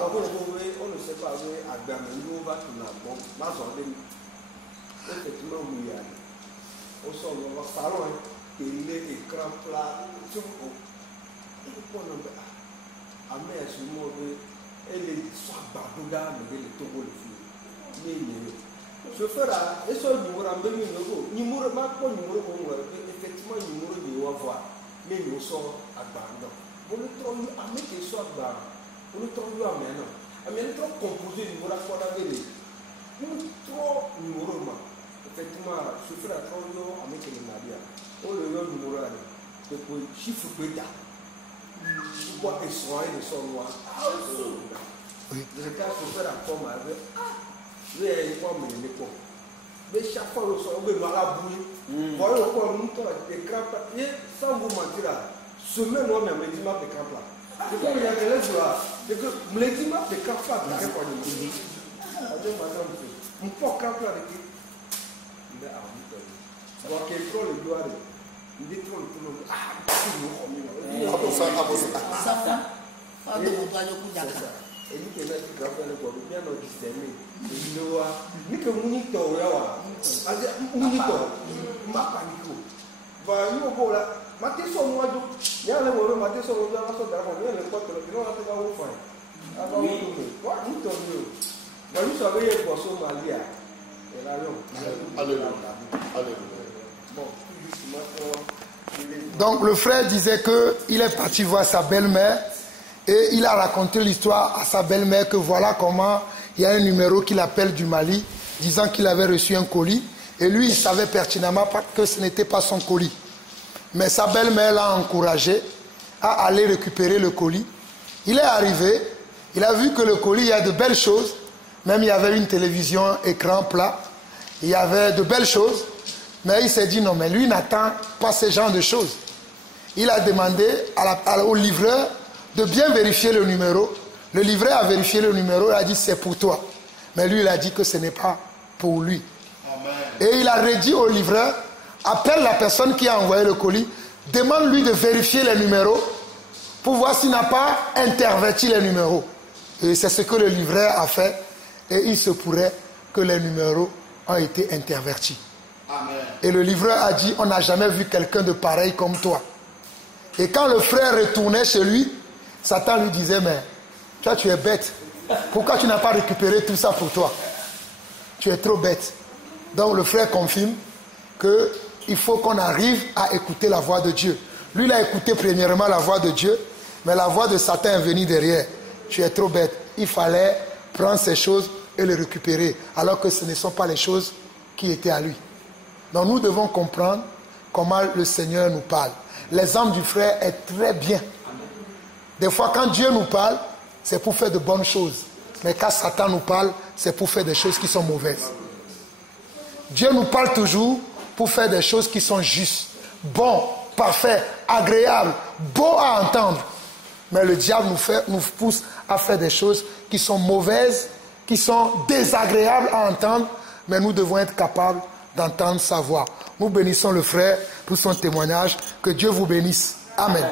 Donc le frère disait qu'il est parti voir sa belle-mère et il a raconté l'histoire à sa belle-mère que voilà comment il y a un numéro qui l'appelle du Mali disant qu'il avait reçu un colis et lui il savait pertinemment que ce n'était pas son colis. Mais sa belle-mère l'a encouragé à aller récupérer le colis. Il est arrivé, il a vu que le colis, il y a de belles choses, même il y avait une télévision écran plat, il y avait de belles choses, mais il s'est dit non, mais lui n'attend pas ce genre de choses. Il a demandé au livreur de bien vérifier le numéro. Le livreur a vérifié le numéro et a dit c'est pour toi. Mais lui il a dit que ce n'est pas pour lui. Amen. Et il a redit au livreur, appelle la personne qui a envoyé le colis, demande-lui de vérifier les numéros pour voir s'il n'a pas interverti les numéros. Et c'est ce que le livreur a fait et il se pourrait que les numéros ont été intervertis. Amen. Et le livreur a dit, on n'a jamais vu quelqu'un de pareil comme toi. Et quand le frère retournait chez lui, Satan lui disait, mais toi tu es bête. Pourquoi tu n'as pas récupéré tout ça pour toi? Tu es trop bête. Donc le frère confirme qu'il faut qu'on arrive à écouter la voix de Dieu. Lui, il a écouté premièrement la voix de Dieu, mais la voix de Satan est venue derrière. Tu es trop bête. Il fallait prendre ces choses et les récupérer, alors que ce ne sont pas les choses qui étaient à lui. Donc nous devons comprendre comment le Seigneur nous parle. L'exemple du frère est très bien. Des fois, quand Dieu nous parle, c'est pour faire de bonnes choses. Mais quand Satan nous parle, c'est pour faire des choses qui sont mauvaises. Dieu nous parle toujours pour faire des choses qui sont justes, bons, parfaits, agréables, beaux à entendre. Mais le diable nous pousse à faire des choses qui sont mauvaises, qui sont désagréables à entendre, mais nous devons être capables d'entendre sa voix. Nous bénissons le frère pour son témoignage. Que Dieu vous bénisse. Amen.